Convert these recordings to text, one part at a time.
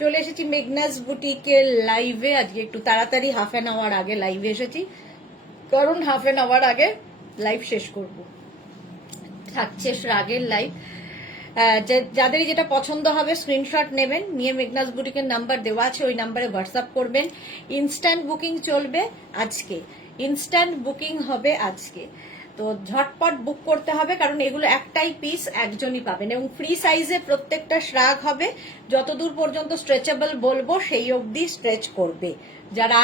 চলে এসেছি মেঘনাস বুটিকের লাইভে। আজকে একটু তাড়াতাড়ি হাফ অ্যান আওয়ার আগে লাইভে এসেছি, কারণ হাফ অ্যান আওয়ার আগে লাইভ শেষ করব। থাকছে শ্রাগের লাইভ। যাদের যেটা পছন্দ হবে স্ক্রিনশট নেবেন, নিয়ে মেঘনাস বুটিকের নাম্বার দেওয়া আছে, ওই নাম্বারে হোয়াটসঅ্যাপ করবেন। ইনস্ট্যান্ট বুকিং চলবে আজকে, ইনস্ট্যান্ট বুকিং হবে আজকে। তো ঝটপট বুক করতে হবে, কারণ এগুলো একটাই পিস, একজনই পাবেন, এবং ফ্রি সাইজে প্রত্যেকটা শ্রাগ হবে। যতদূর পর্যন্ত স্ট্রেচেবল বলবো সেই অবধি স্ট্রেচ করবে। যারা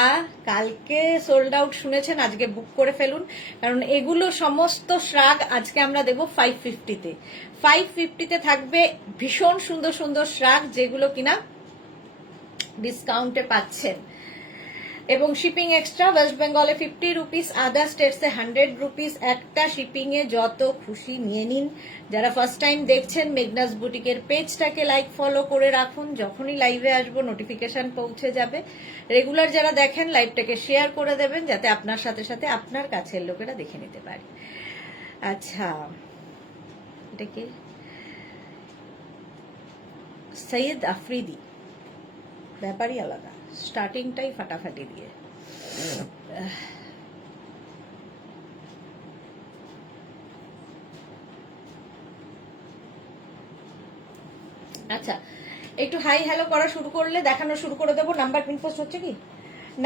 কালকে সোল্ড আউট শুনেছেন, আজকে বুক করে ফেলুন, কারণ এগুলো সমস্ত শ্রাগ আজকে আমরা দেবো 550-তে। 550-তে থাকবে ভীষণ সুন্দর সুন্দর শ্রাগ, যেগুলো কিনা ডিসকাউন্টে পাচ্ছেন। এবং শিপিং এক্সট্রা, ওয়েস্ট বেঙ্গলে 50 রুপিস, আদার স্টেটসে 100 রুপিস। একটা শিপিং এ যত খুশি নিয়ে নিন। যারা ফার্স্ট টাইম দেখছেন, মেঘনাস বুটিকের পেজটাকে লাইক ফলো করে রাখুন, যখনই লাইভে আসবো নোটিফিকেশন পৌঁছে যাবে। রেগুলার যারা দেখেন, লাইভটাকে শেয়ার করে দেবেন, যাতে আপনার সাথে সাথে আপনার কাছের লোকেরা দেখে নিতে পারে। আচ্ছা, এটা কি? সৈয়দ আফ্রিদি, ব্যাপারই আলাদা, স্টার্টিংটাই ফাটাফাটি দিয়ে। আচ্ছা, একটু হাই হ্যালো করা শুরু করলে, দেখানো শুরু করে দেবো। নাম্বার পিন পোস্ট হচ্ছে কি?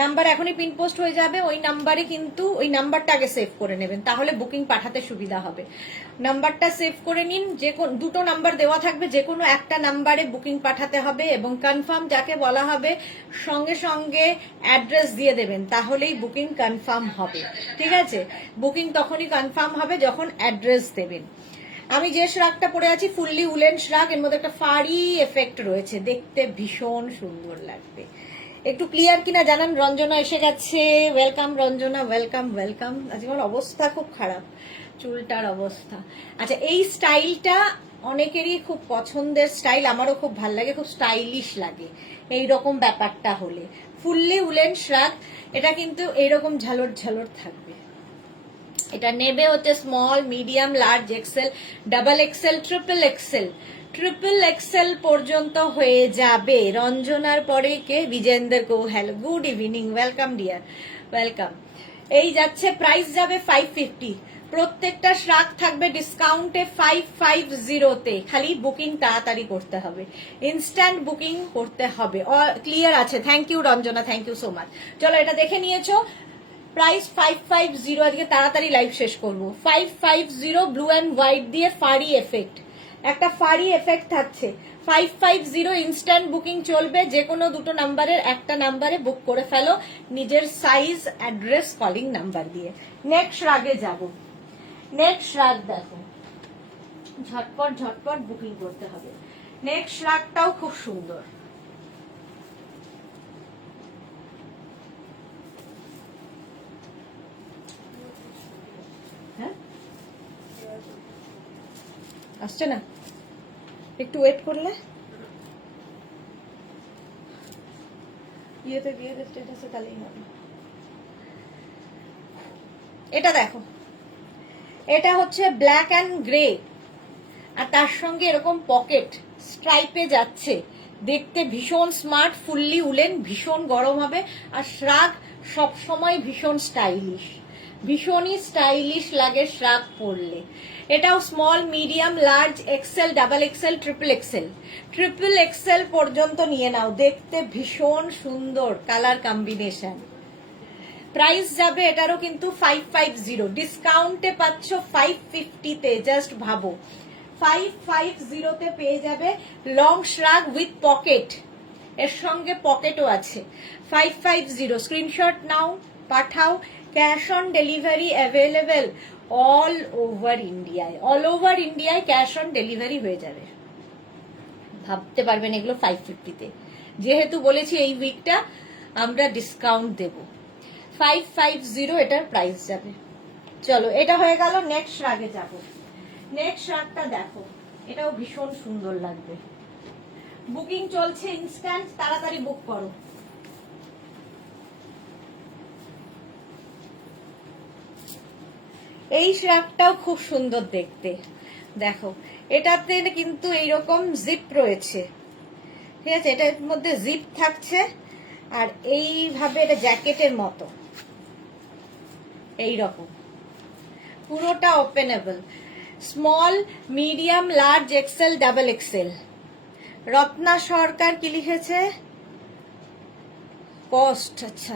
নাম্বার এখনই পিন পোস্ট হয়ে যাবে। ওই নাম্বারে কিন্তু ওই নাম্বারটা আগে সেভ করে নেবেন, তাহলে বুকিং পাঠাতে সুবিধা হবে। নাম্বারটা সেভ করে নিন। যে দুটো নাম্বার দেওয়া থাকবে, যে কোনো একটা নাম্বারে বুকিং পাঠাতে হবে, এবং কনফার্ম যাকে বলা হবে সঙ্গে সঙ্গে অ্যাড্রেস দিয়ে দেবেন, তাহলেই বুকিং কনফার্ম হবে। ঠিক আছে? বুকিং তখনই কনফার্ম হবে যখন অ্যাড্রেস দেবেন। আমি যে শ্রাগটা পরে আছি ফুললি উলেন শ্রাগ, এর মধ্যে একটা ফাড়ি এফেক্ট রয়েছে, দেখতে ভীষণ সুন্দর লাগবে। একটু ক্লিয়ার কিনা জানান। রঞ্জনা এসে গেছে, ওয়েলকাম রঞ্জনা, ওয়েলকাম ওয়েলকাম। আজকে আমার অবস্থা খুব খারাপ, চুলটার অবস্থা। আচ্ছা, এই স্টাইলটা অনেকেরই খুব পছন্দের স্টাইল, আমারও খুব ভাল লাগে, খুব স্টাইলিশ লাগে এই রকম ব্যাপারটা হলে। ফুললি উলেন শ্রাগ, এটা কিন্তু এইরকম ঝালর ঝালর থাকবে। এটা নেবে হচ্ছে small, medium, large, XL, double XL, triple XL পর্যন্ত হয়ে যাবে। রঞ্জনার পরে কে? বিজেন্দর কো hello, good evening, welcome dear, welcome. এই যাচ্ছে, প্রাইস যাবে 550। প্রত্যেকটা শ্রাগ থাকবে ডিসকাউন্টে 550-তে। খালি বুকিং তাড়াতাড়ি করতে হবে, ইনস্ট্যান্ট বুকিং করতে হবে। ক্লিয়ার আছে? Thank you Ranjana, thank you so much. চলো, এটা দেখে নিয়েছো। প্রাইস 550, আজকে তাড়াতাড়ি লাইভ শেষ করবো। 550 ব্লু অ্যান্ড হোয়াইট দিয়ে ফাড়ি এফেক্ট, একটা ফাড়ি এফেক্ট থাকছে। 550 ইনস্ট্যান্ট বুকিং চলবে। যে কোনো দুটো নাম্বারের একটা নাম্বারে বুক করে ফেলো, নিজের সাইজ, অ্যাড্রেস, কলিং নাম্বার দিয়ে। নেক্সট রাগে যাব। নেক্সট রাগ দেখো, ঝটপট ঝটপট বুকিং করতে হবে। নেক্সট রাগটাও খুব সুন্দর। আসছে না? একটু ওয়েট করলে ইয়েতে দিয়ে দে, স্ট্যাটাসে, তাহলেই হবে। এটা দেখো, এটা হচ্ছে ব্ল্যাক অ্যান্ড গ্রে, আর তার সঙ্গে এরকম পকেট স্ট্রাইপে যাচ্ছে, দেখতে ভীষণ স্মার্ট। ফুললি উলেন, ভীষণ গরম হবে। আর শ্রাগ সবসময় ভীষণ স্টাইলিশ, ভীষণই স্টাইলিশ লাগে শ্রাগ পরলে। এটাও small, medium, large, XL, double XL, triple XL পর্যন্ত নিয়ে নাও। দেখতে ভীষণ সুন্দর কালার কম্বিনেশন। প্রাইস যাবে এটারও কিন্তু 550, ডিসকাউন্টে পাচ্ছ 550-তে। জাস্ট ভাবো, 550-তে পেয়ে যাবে লং শ্রাগ উইথ পকেট, এর সঙ্গে পকেটও আছে। 550, স্ক্রিনশট নাও, পাঠাও। Cash on delivery available all over ইন্ডিয়ায়। অল ওভার ইন্ডিয়ায় ক্যাশ অন ডেলিভারি হয়ে যাবে। ভাবতে পারবেন এগুলো 550-তে। যেহেতু বলেছি এই উইকটা আমরা ডিসকাউন্ট দেব, 550 এটার প্রাইস যাবে। চলো, এটা হয়ে গেল। নেক্সট রাগে যাব। নেক্সট রাগটা দেখো, এটাও ভীষণ সুন্দর লাগবে। বুকিং চলছে ইনস্ট্যান্ট, তাড়াতাড়ি বুক করো। এই শ্রাগটাও খুব সুন্দর দেখতে, দেখো। এটাতে কিন্তু এইরকম জিপ রয়েছে, ঠিক আছে, এটার মধ্যে জিপ থাকছে আর এইভাবে এটা জ্যাকেটের মতো এই রকম পুরোটা openable. Small, medium, large, XL, double XL. Ratna Sarkar কি লিখেছে? কস্ট, আচ্ছা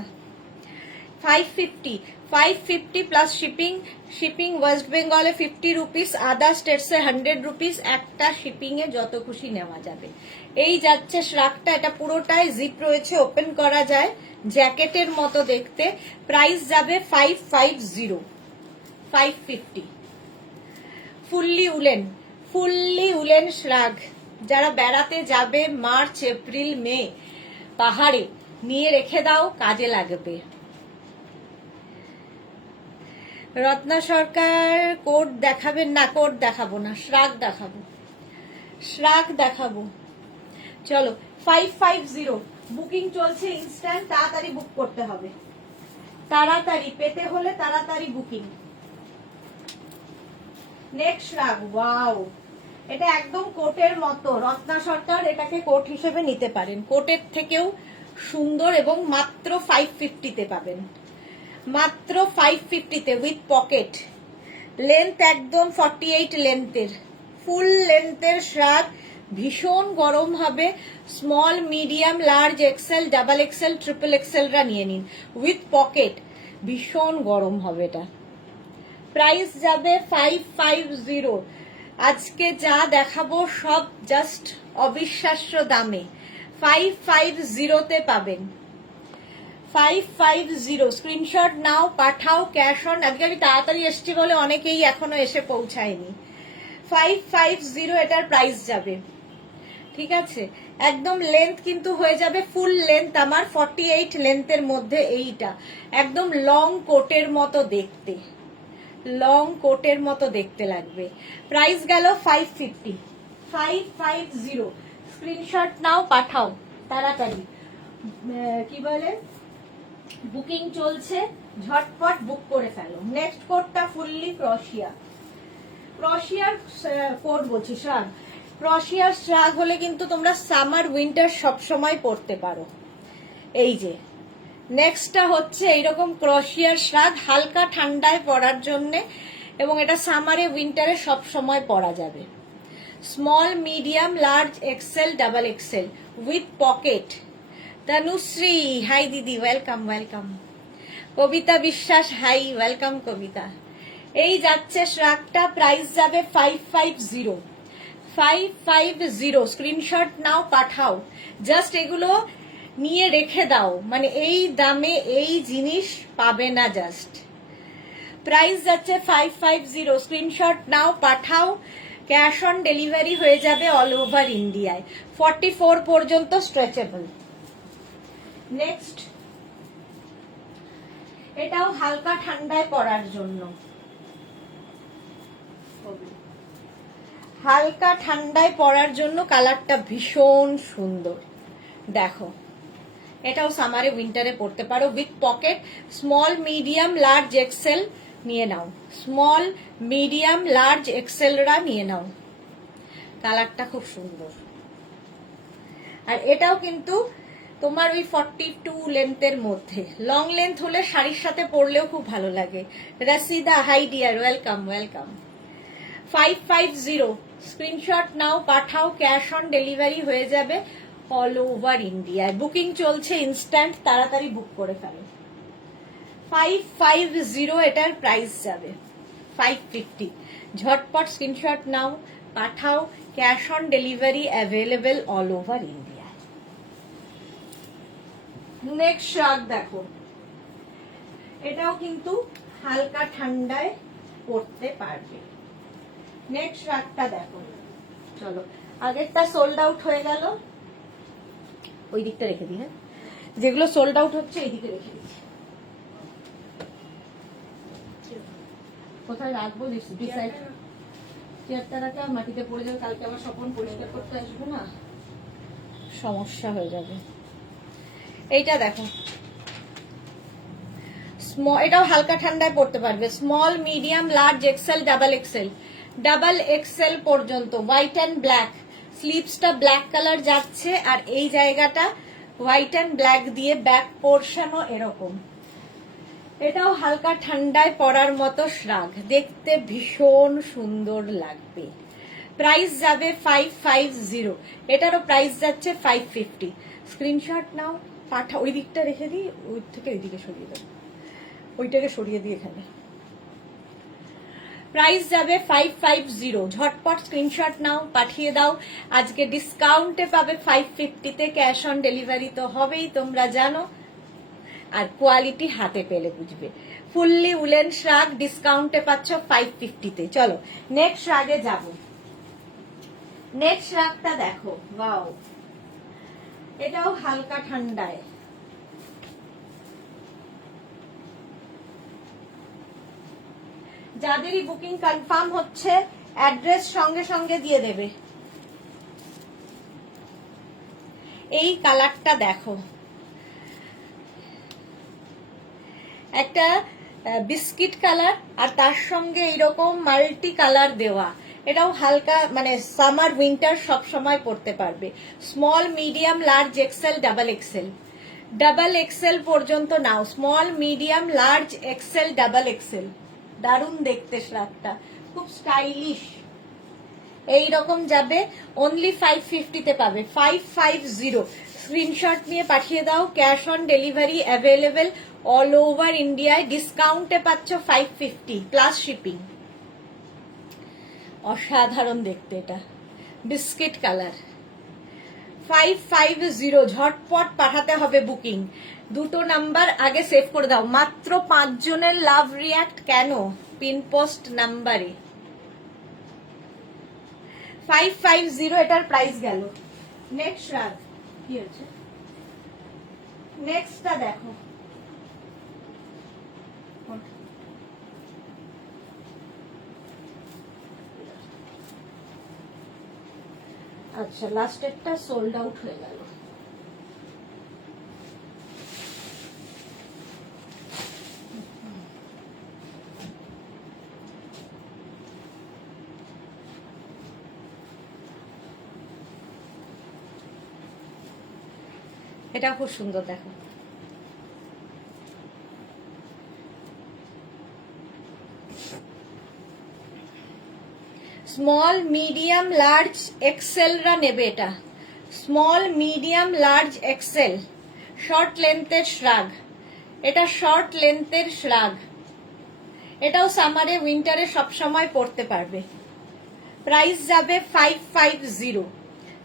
550 প্লাস শিপিং। শিপিং ওয়েস্ট বেঙ্গলে 50 রুপিস, আদার স্টেটসে 100 রুপিস। একটা শিপিং এ যত খুশি নেওয়া যাবে। এই যাচ্ছে শ্রাগটা, এটা পুরোটাই জিপ রয়েছে, ওপেন করা যায়, জ্যাকেটের মতো দেখতে। প্রাইস যাবে 550। Fully woollen শ্রাগ। যারা বেড়াতে যাবে মার্চ, এপ্রিল, মে পাহাড়ে, নিয়ে রেখে দাও, কাজে লাগবে। রত্না সরকার কোড দেখাবেন না? কোড দেখাবো না, শ্রাগ দেখাবো। চলো 550 বুকিং চলছে ইনস্ট্যান্ট, তাড়াতাড়ি বুক করতে হবে, তাড়াতাড়ি পেতে হলে তাড়াতাড়ি বুকিং। নেক্সট শ্রাগ, ওয়াও, এটা একদম কোটের মতো। রত্না সরকার এটাকে কোট হিসেবে নিতে পারেন, কোটের থেকেও সুন্দর, এবং মাত্র 550-তে পাবেন, মাত্র 550-তে উইথ পকেট। লেন্থ একদম 48 লেন্থের, ফুল লেন্থের শ্রাগ, ভীষণ গরম হবে। Small, medium, large, XL, double XL, triple এক্সেলরা নিয়ে নিন, উইথ পকেট, ভীষণ গরম হবে এটা। প্রাইস যাবে 550। আজকে যা দেখাবো সব জাস্ট অবিশ্বাস্য দামে 550-তে পাবেন। 550 স্ক্রিনশট নাও, পাঠাও, ক্যাশ অন। আজকে আমি তাড়াতাড়ি এসছি বলে অনেকেই এখনো এসে পৌঁছায়নি। 550 এটার প্রাইস যাবে, ঠিক আছে। একদম লেন্থ কিন্তু হয়ে যাবে ফুল লেন্থ, আমার 48 লেন্থের মধ্যে এইটা একদম লং কোটের মতো দেখতে, লং কোটের মতো দেখতে লাগবে। প্রাইস গেল 550। স্ক্রিনশট নাও, পাঠাও তাড়াতাড়ি। কি বলে, বুকিং চলছে, ঝটপট বুক করে ফেলো। নেক্সট কোডটা ফুললি ক্রশিয়ার কোড বলছি, শ্রাগ। ক্রশিয়ার শ্রাগ হলে কিন্তু তোমরা সামার উইন্টার সব সময় পরতে পারো। এই যে নেক্সটটা হচ্ছে এইরকম ক্রশিয়ার শ্রাগ, হালকা ঠান্ডায় পরার জন্য, এবং এটা সামারে উইন্টারে সব সময় পরা যাবে। Small, medium, large, XL, double XL with pocket. Tanushree, hi দিদি, welcome. Kabita Biswas, hi, welcome কবিতা। এই যাচ্ছে শ্রাগটা, প্রাইস যাবে 550। স্ক্রিনশট নাও, পাঠাও, জাস্ট এগুলো নিয়ে রেখে দাও, মানে এই দামে এই জিনিস পাবে না জাস্ট। প্রাইস যাচ্ছে 550, স্ক্রিনশট নাও, পাঠাও, ক্যাশ অন ডেলিভারি হয়ে যাবে অল ওভার ইন্ডিয়ায়। 44 পর্যন্ত স্ট্রেচেবল। নেক্সট, এটাও হালকা ঠান্ডায় পরার জন্য, হালকা ঠান্ডায় পরার জন্য কালারটা ভীষণ সুন্দর। দেখো, এটাও সামারে উইন্টারে পরতে পারো, with pocket. Small, medium, large, XL নিয়ে নাও, স্মল, মিডিয়াম, লার্জ, এক্সেলরা নিয়ে নাও। কালারটা খুব সুন্দর। আর এটাও কিন্তু তোমার ওই 42 লেন্থের মধ্যে, লং লেন্থ হলে শাড়ির সাথে পরলেও খুব ভালো লাগে। Rashida, hi dear, welcome. 550, screenshot নাও, পাঠাও, ক্যাশ অন ডেলিভারি হয়ে যাবে অল ওভার ইন্ডিয়ায়। বুকিং চলছে ইনস্ট্যান্ট, তাড়াতাড়ি বুক করে ফেলো। 550 এটার প্রাইস যাবে 550। ঝটপট স্ক্রিনশট নাও, পাঠাও, cash on delivery available all over India. Next শ্রাগ দেখো, এটাও কিন্তু হালকা ঠান্ডায় পরতে পারবে। নেক্সট শ্রাগটা দেখো, চলো আগেরটা সোল্ড আউট হয়ে গেল, ওই দিকটা রেখে দিই। হ্যাঁ, যেগুলো সোল্ড আউট হচ্ছে এই দিকে রেখে দিচ্ছি। কোথায় রাখবো ডিসাইড, চেয়ারটা রাখে মাটিতে পড়ে যাবে, কালকে আবার স্বপন পরিষ্কার করতে আসবে না, সমস্যা হয়ে যাবে। এইটা দেখো, এটাও হালকা ঠান্ডায় পড়তে পারবে। Small, medium, large, XL, double XL পর্যন্ত, হোয়াইট অ্যান্ড ব্ল্যাক। স্লিভসটা ব্ল্যাক কালার যাচ্ছে আর এই জায়গাটা হোয়াইট অ্যান্ড ব্ল্যাক দিয়ে ব্যাক পোর্শনও এরকম। এটাও হালকা ঠান্ডায় পরার মতো শ্রাগ, দেখতে ভীষণ সুন্দর লাগবে। প্রাইস যাবে 550, এটারও প্রাইস যাচ্ছে 550। স্ক্রিনশট নাও, পাঠা ওই দিকটা রেখে দিই, ওই থেকে ওই দিকে সরিয়ে দাও, ওইটাকে সরিয়ে দিই এখানে। প্রাইস যাবে 550, ঝটপট স্ক্রিনশট নাও, পাঠিয়ে দাও। আজকে ডিসকাউন্টে পাবে 550-তে, ক্যাশ অন ডেলিভারি তো হবেই তোমরা জানো, আর কোয়ালিটি হাতে পেলে বুঝবে। ফুললি উলেন শ্রাগ ডিসকাউন্টে পাচ্ছ 550-তে। চলো নেক্সট শ্রাগে যাব। নেক্সট শ্রাগটা দেখো, ওয়াও, এটাও হালকা ঠান্ডায়। যাদেরই বুকিং কনফার্ম হচ্ছে অ্যাড্রেস সঙ্গে সঙ্গে দিয়ে দেবে। এই কালারটা দেখো, একটা বিস্কিট কালার আর তার সঙ্গে এইরকম মাল্টি কালার দেওয়া। এটাও হালকা মানে সামার উইন্টার সব সময় পরতে পারবে। Small medium large XL double XL, double XL পর্যন্ত নাও। Small medium large XL double XL, দারুণ দেখতে শ্রাগটা, খুব স্টাইলিশ। এইরকম যাবে, অনলি 550-তে পাবে। 550, স্ক্রিনশট নিয়ে পাঠিয়ে দাও। Cash on delivery available all over ইন্ডিয়ায়। ডিসকাউন্টে পাচ্ছ 550 প্লাস শিপিং। অসাধারণ দেখতে, এটা বিস্কিট কালার। 550, ঝটপট পাঠাতে হবে বুকিং। দুটো নাম্বার আগে সেভ করে দাও। মাত্র 5 জনের লাভ রিয়াক্ট কেন পিন পোস্ট নাম্বারে। 550 এটার প্রাইস গেল। নেক্সট রাগ কি হচ্ছে, নেক্সটটা দেখো। আচ্ছা, লাস্টেরটা সোল্ড আউট হয়ে গেল। এটা খুব সুন্দর দেখো, স্মল মিডিয়াম লার্জ এক্সেলরা নেবে এটা। Small medium large XL, short লেন্থের শ্রাগ। এটা শর্ট লেন্থের শ্রাগ, এটাও সামারে উইন্টারে সবসময় পরতে পারবে। প্রাইস যাবে 550,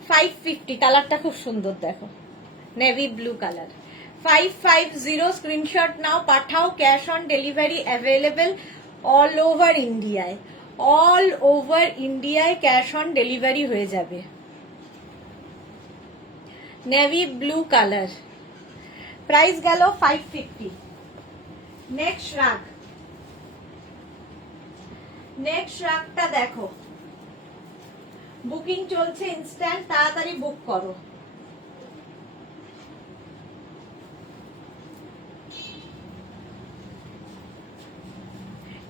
550। কালারটা খুব সুন্দর দেখো, নেভি ব্লু কালার। 550, স্ক্রিনশট নাও, পাঠাও। Cash on delivery available all over ইন্ডিয়ায়। অল ওভার ইন্ডিয়ায় ক্যাশ অন ডেলিভারি হয়ে যাবে। নেভি ব্লু কালার, প্রাইস গেল 550। নেক্সট রাগ, নেক্সট রাগটা দেখো, বুকিং চলছে ইনস্ট্যান্ট, তাড়াতাড়ি বুক করো।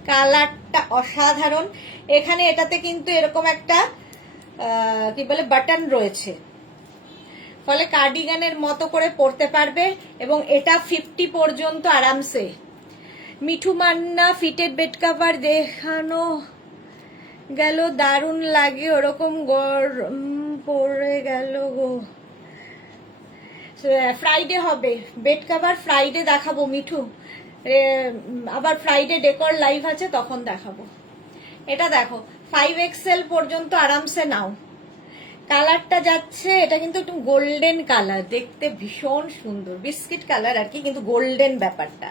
কালারটা অসাধারণ। এখানে এটাতে কিন্তু এরকম একটা কি বলে বাটন রয়েছে, ফলে কার্ডিগানের মতো করে পরতে পারবে। এবং এটা 50 পর্যন্ত আরামসে। Mithu Manna fitted bed cover দেখানো গেল, দারুণ লাগে, ওরকম গরম পড়ে গেল গো। ফ্রাইডে হবে বেড কভার, ফ্রাইডে দেখাবো মিঠু। আবার ফ্রাইডে ডেকর লাইভ আছে, তখন দেখাবো। এটা দেখো 5XL পর্যন্ত আরামসে নাও। কালারটা যাচ্ছে, এটা কিন্তু একটু গোল্ডেন কালার, দেখতে ভীষণ সুন্দর, বিস্কিট কালার আর কি, কিন্তু গোল্ডেন ব্যাপারটা।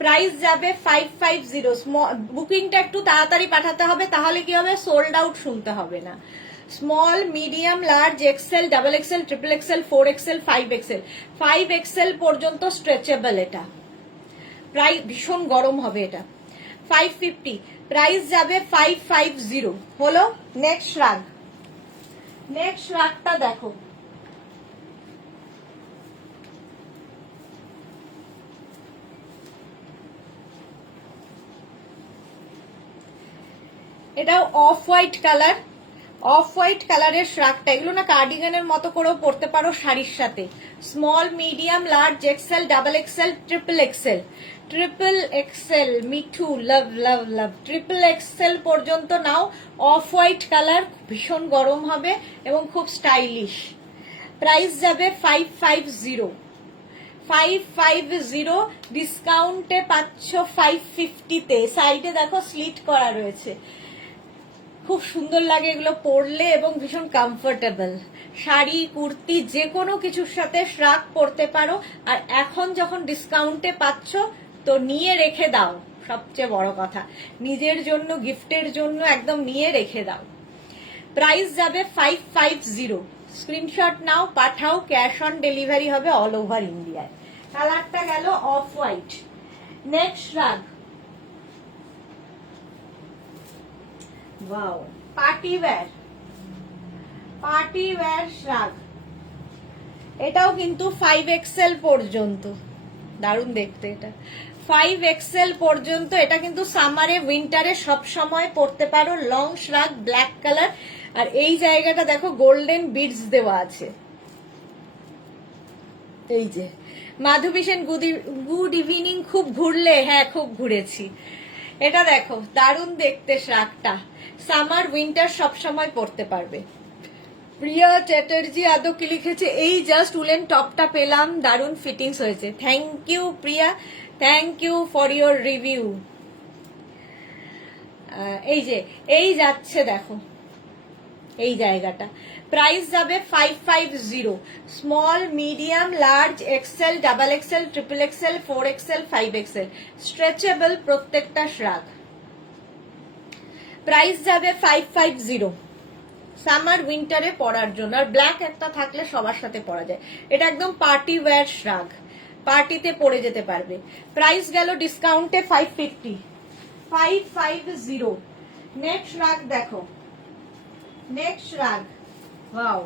প্রাইস যাবে 550। বুকিংটা একটু তাড়াতাড়ি পাঠাতে হবে, তাহলে কি হবে, সোল্ড আউট শুনতে হবে না। Small medium large XL double XL triple XL 4XL 5XL, 5XL পর্যন্ত স্ট্রেচেবল। এটা প্রায় ভীষণ গরম হবে। এটা 550, প্রাইস যাবে 550 হলো। নেক্সট রাগ, নেক্সট রাগটা দেখো, এটাও off white colour, off white কালারের শ্রাগটা, এগুলো না কার্ডিগানের মতো করেও পরতে পারো শাড়ির সাথে। Small, medium, large, XL, double XL, triple XL. Triple XL Mithu, love love love. Triple XL পর্যন্ত নাও। অফ হোয়াইট কালার, ভীষণ গরম হবে এবং খুব স্টাইলিশ। প্রাইস যাবে 550। 550 ডিসকাউন্টে পাচ্ছ 550-তে। সাইডে দেখো স্লিট করা রয়েছে, খুব সুন্দর লাগে এগুলো পরলে এবং ভীষণ কমফোর্টেবল। শাড়ি, কুর্তি যে কোনো কিছুর সাথে শ্রাগ পরতে পারো। আর এখন যখন ডিসকাউন্টে পাচ্ছ তো নিয়ে রেখে দাও, সবচেয়ে বড় কথা নিজের জন্য, গিফটের জন্য একদম নিয়ে রেখে দাও। প্রাইস যাবে 550। স্ক্রিনশট নাও, পাঠাও, ক্যাশ অন ডেলিভারি হবে অল ওভার ইন্ডিয়ায়। কালারটা গেল off white. Next শ্রাগ, wow, party wear. Party wear শ্রাগ, এটাও কিন্তু 5XL পর্যন্ত, দারুণ দেখতে এটা। 5XL পর্যন্ত, এটা কিন্তু সামারে উইন্টারে সব সময় পরতে পারো। Long shrug, black colour. আর এই জায়গাটা দেখো গোল্ডেন বিডস দেওয়া আছে। এই যে মাধবী সেন, গুড ইভিনিং। খুব ঘুরলে? হ্যাঁ, খুব ঘুরেছি। এটা দেখো দারুণ দেখতে শ্রাগটা, সামার উইন্টার সব সময় পরতে পারবে। প্রিয়া চ্যাটার্জি আদৌ কি লিখেছে? এই জাস্ট উলেন টপটা পেলাম, দারুণ ফিটিংস হয়েছে। Thank you Priya, thank you for your review. এই যে এই যাচ্ছে দেখো এই জায়গাটা। প্রাইস যাবে 550। Small, medium, large, XL, double XL, triple XL, 4XL, 5XL। Stretchable প্রত্যেকটা শ্রাগ। প্রাইস যাবে 550। সামার উইন্টারে পরার জন্য। আর ব্ল্যাক একটা থাকলে সবার সাথে পরা যায়। এটা একদম পার্টি ওয়্যার শ্রাগ, পার্টিতে পরে যেতে পারবে। প্রাইস গেল ডিসকাউন্টে 550। 550। নেক্সট শ্রাগ দেখো, নেক্সট শ্রাগ, ওয়াও,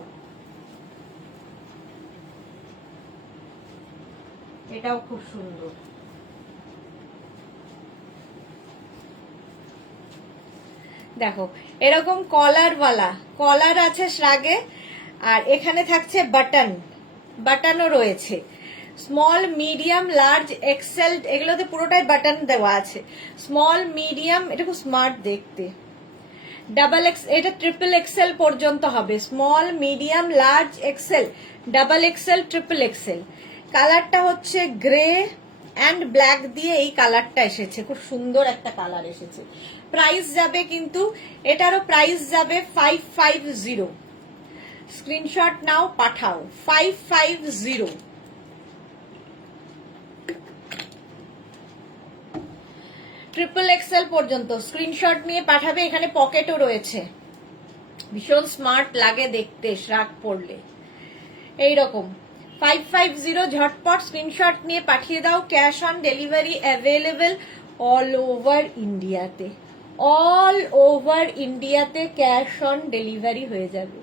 এটাও খুব সুন্দর। দেখো এরকম কলারওয়ালা, কলার আছে শ্রাগে, আর এখানে থাকছে বাটন, বাটনও রয়েছে। স্মল, মিডিয়াম, লার্জ, এক্সেল, এগুলোতে পুরোটাই বাটন দেওয়া আছে। স্মল, মিডিয়াম, এটা খুব স্মার্ট দেখতে। ডাবল এক্স, এটা ট্রিপল এক্সেল পর্যন্ত হবে। Small, medium, large, XL, double XL, triple XL. কালারটা হচ্ছে গ্রে অ্যান্ড ব্ল্যাক দিয়ে এই কালারটা এসেছে, খুব সুন্দর একটা কালার এসেছে। প্রাইস যাবে কিন্তু এটারও প্রাইস যাবে 550। স্ক্রিনশট নাও, পাঠাও। 550। ট্রিপল এক্সেল পর্যন্ত স্ক্রিনশট নিয়ে পাঠাবে। এখানে পকেটও রয়েছে, ভীষণ স্মার্ট লাগে দেখতে শ্রাগ পরলে এইরকম। 550 ঝটপট স্ক্রিনশট নিয়ে পাঠিয়ে দাও। Cash on delivery available all over ইন্ডিয়াতে। অল ওভার ইন্ডিয়াতে ক্যাশ অন ডেলিভারি হয়ে যাবে।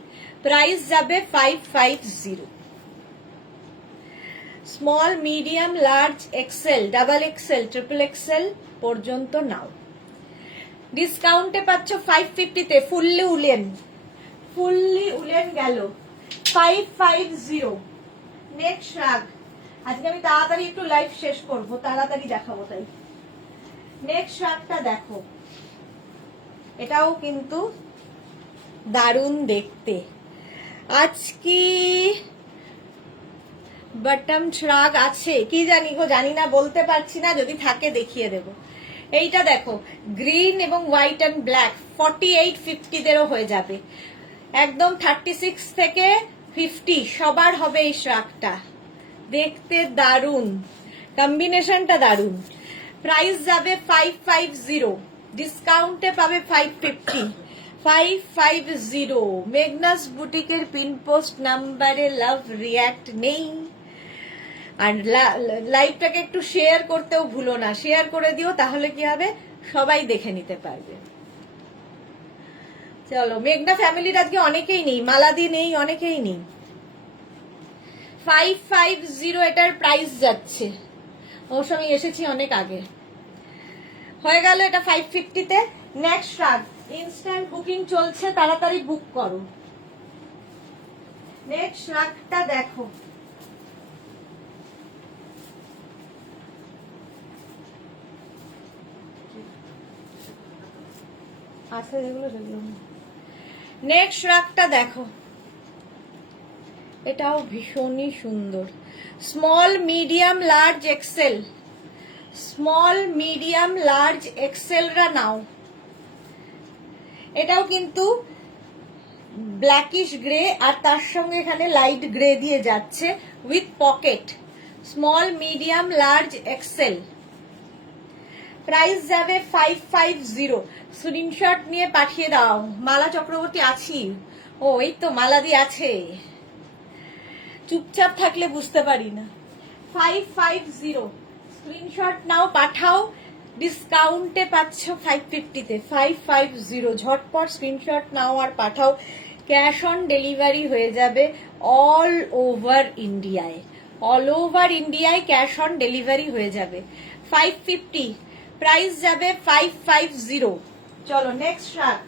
প্রাইস যাবে 550। Small, medium, large, XL, double XL, triple XL পর্যন্ত নাও। ডিসকাউন্টে পাচ্ছ 550-তে। ফুললি উলেন, ফুললি উলেন গেল 550। নেক্সট শ্রাগ, আজকে আমি তাড়াতাড়ি একটু লাইভ শেষ করব, তাড়াতাড়ি দেখাবো তাই। নেক্সট শ্রাগটা দেখো, এটাও কিন্তু দারুণ দেখতে। আজকে বটম শ্রাগ আছে কি জানি গো, জানি না, বলতে পারছি না, যদি থাকে দেখিয়ে দেব। এইটা দেখো গ্রিন এবং হোয়াইট অ্যান্ড ব্ল্যাক, 4850-দেরও হয়ে যাবে। একদম 36 থেকে 50 সবার হবে এই শ্রাগটা। দেখতে দারুণ, কম্বিনেশনটা দারুণ। প্রাইস যাবে 550। ডিসকাউন্টে পাবে 550। 550। মেঘনাস বুটিকের পিনপোস্ট নাম্বারে লাভ রিয়াক্ট নেই। আর লাইভটাকে একটু শেয়ার করতেও ভুলো না, শেয়ার করে দিও, তাহলে কি হবে সবাই দেখে নিতে পারবে। চলো, মেঘনা ফ্যামিলির আজকে অনেকেই নেই, মালাদি নেই, অনেকেই নেই। 550 এটার প্রাইস যাচ্ছে। অবশ্য আমি এসেছি অনেক আগে। হয়ে গেল এটা 550-তে। নেক্সট শ্রাগ, ইনস্ট্যান্ট বুকিং চলছে, তাড়াতাড়ি বুক করো। নেক্সট শ্রাগটা দেখো, আচ্ছা যেগুলো সেগুলো। নেক্সট শ্রাগটা দেখো, এটাও ভীষণই সুন্দর। Small medium large XL, small medium large এক্সেলরা নাও। এটাও কিন্তু ব্ল্যাকিশ গ্রে আর তার সঙ্গে এখানে লাইট গ্রে দিয়ে যাচ্ছে with pocket. Small medium large Excel, price যাবে 550। স্ক্রিনশট নিয়ে পাঠিয়ে দাও। মালা চক্রবর্তী আছি, ও এই তো মালাদি আছে, চুপচাপ থাকলে বুঝতে পারি না। 550 স্ক্রিনশট নাও, পাঠাও। ডিসকাউন্টে পাচ্ছ 550-তে। 550 ঝটপট স্ক্রিনশট নাও আর পাঠাও। ক্যাশ অন ডেলিভারি হয়ে যাবে অল ওভার ইন্ডিয়ায়, অল ওভার ইন্ডিয়ায় ক্যাশ অন ডেলিভারি হয়ে যাবে। 550 প্রাইস যাবে 550। চলো নেক্সট রাখ।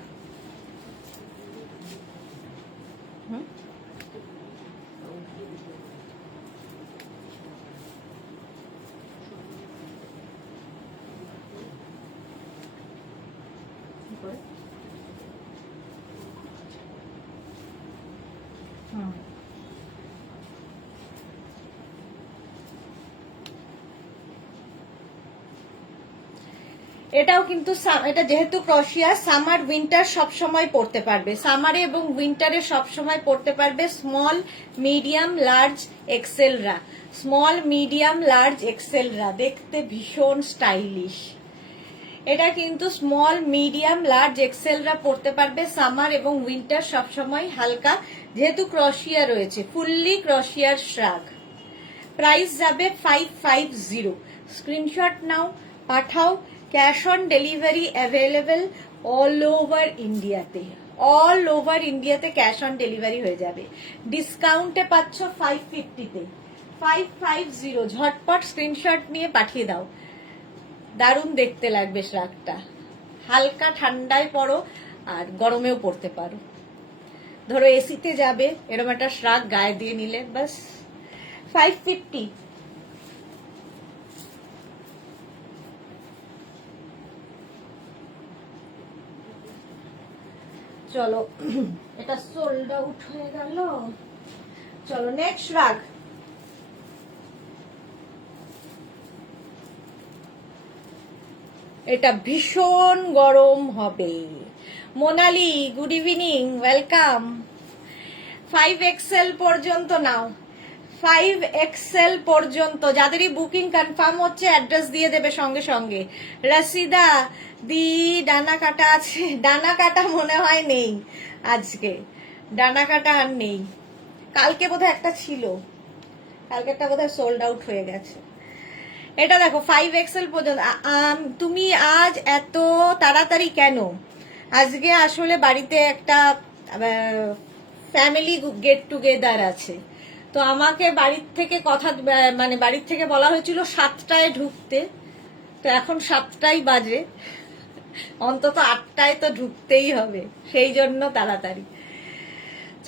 এটাও কিন্তু এটা যেহেতু ক্রোশিয়া, সামার উইন্টার সব সময় পড়তে পারবে, সামারে এবং উইন্টারে সব সময় পড়তে পারবে। স্মল মিডিয়াম লার্জ এক্সেলরা, স্মল মিডিয়াম লার্জ এক্সেলরা দেখতে ভীষণ স্টাইলিশ। এটা কিন্তু স্মল মিডিয়াম লার্জ এক্সেলরা পড়তে পারবে সামার এবং উইন্টার সব সময়। হালকা যেহেতু ক্রোশিয়া রয়েছে, ফুললি ক্রোশিয়ার শ্রাগ। প্রাইস যাবে 550। স্ক্রিনশট নাও, পাঠাও। Cash on delivery available all over ইন্ডিয়াতে, অল ওভার ইন্ডিয়াতে ক্যাশ অন ডেলিভারি হয়ে যাবে। ডিসকাউন্টে পাচ্ছ 550-তে। 550 ঝটপট স্ক্রিনশট নিয়ে পাঠিয়ে দাও। দারুণ দেখতে লাগবে শ্রাগটা। হালকা ঠান্ডায় পড়ো আর গরমেও পড়তে পারো। ধরো এসিতে যাবে, এরকম একটা শ্রাগ গায়ে দিয়ে নিলে বাস। 550। চলো এটা সোল্ড আউট হয়ে গেল। চলো নেক্সট রাগ। এটা ভীষণ গরম হবে। Monali good evening, welcome. 5XL পর্যন্ত নাও, 5XL পর্যন্ত। যাদেরই বুকিং কনফার্ম হচ্ছে অ্যাড্রেস দিয়ে দেবে সঙ্গে সঙ্গে। রসিদা দি ডানা কাটা আছে, ডানা কাটা মনে হয় নেই আজকে, ডানা কাটা আর নেই। কালকে বোধহয় একটা ছিল, কালকে একটা বোধহয় সোল্ড আউট হয়ে গেছে। এটা দেখো 5XL পর্যন্ত। তুমি আজ এত তাড়াতাড়ি কেন? আজকে আসলে বাড়িতে একটা ফ্যামিলি গেট টুগেদার আছে, তো আমাকে বাড়ির থেকে মানে বাড়ির থেকে বলা হয়েছিল 7টায় ঢুকতে, তো এখন 7টাই বাজে, অন্তত 8টায় তো ঢুকতেই হবে, সেই জন্য তাড়াতাড়ি।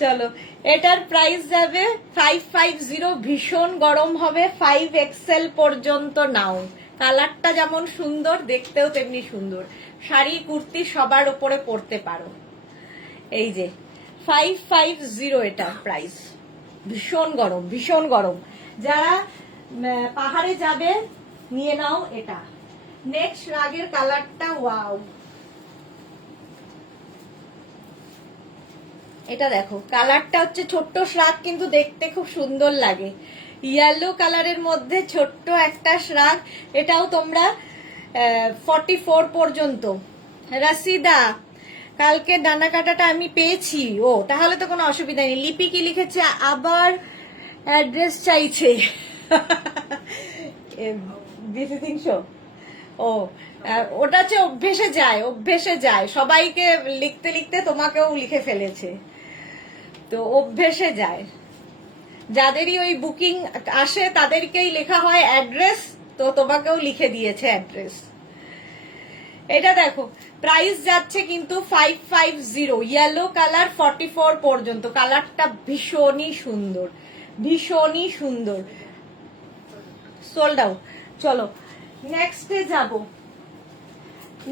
চলো এটার প্রাইস যাবে 550। ভীষণ গরম হবে। 5XL পর্যন্ত নাও। কালারটা যেমন সুন্দর, দেখতেও তেমনি সুন্দর। শাড়ি কুর্তি সবার উপরে পরতে পারো। এই যে 550 এটা প্রাইস। ভীষণ গরম, ভীষণ গরম। যারা পাহাড়ে যাবে নিয়ে নাও এটা। নেক্সট রাগের কালারটা ওয়াও, এটা দেখো কালারটা হচ্ছে ছোট্ট শ্রাগ, কিন্তু দেখতে খুব সুন্দর লাগে। ইয়েলো কালারের মধ্যে ছোট্ট একটা শ্রাগ। এটাও তোমরা 44 পর্যন্ত। রাসিদা কালকে ডানা কাটাটা আমি পেয়েছি। ও তাহলে তো কোনো অসুবিধা নেই। লিপি কি লিখেছে, আবার অ্যাড্রেস চাইছে। ও ওটা হচ্ছে অভ্যেসে যায়, অভ্যেসে যায়। সবাইকে লিখতে লিখতে তোমাকেও লিখে ফেলেছে, তো অভ্যেসে যায়। যাদেরই ওই বুকিং আসে তাদেরকেই লেখা হয় অ্যাড্রেস, তো তোমাকেও লিখে দিয়েছে অ্যাড্রেস। এটা দেখো প্রাইস যাচ্ছে কিন্তু 550, ইয়েলো কালার 44 পর্যন্ত। কালারটা ভীষণই সুন্দর, ভীষণই সুন্দর, সোল্ড আউট। চলো নেক্সটে যাব।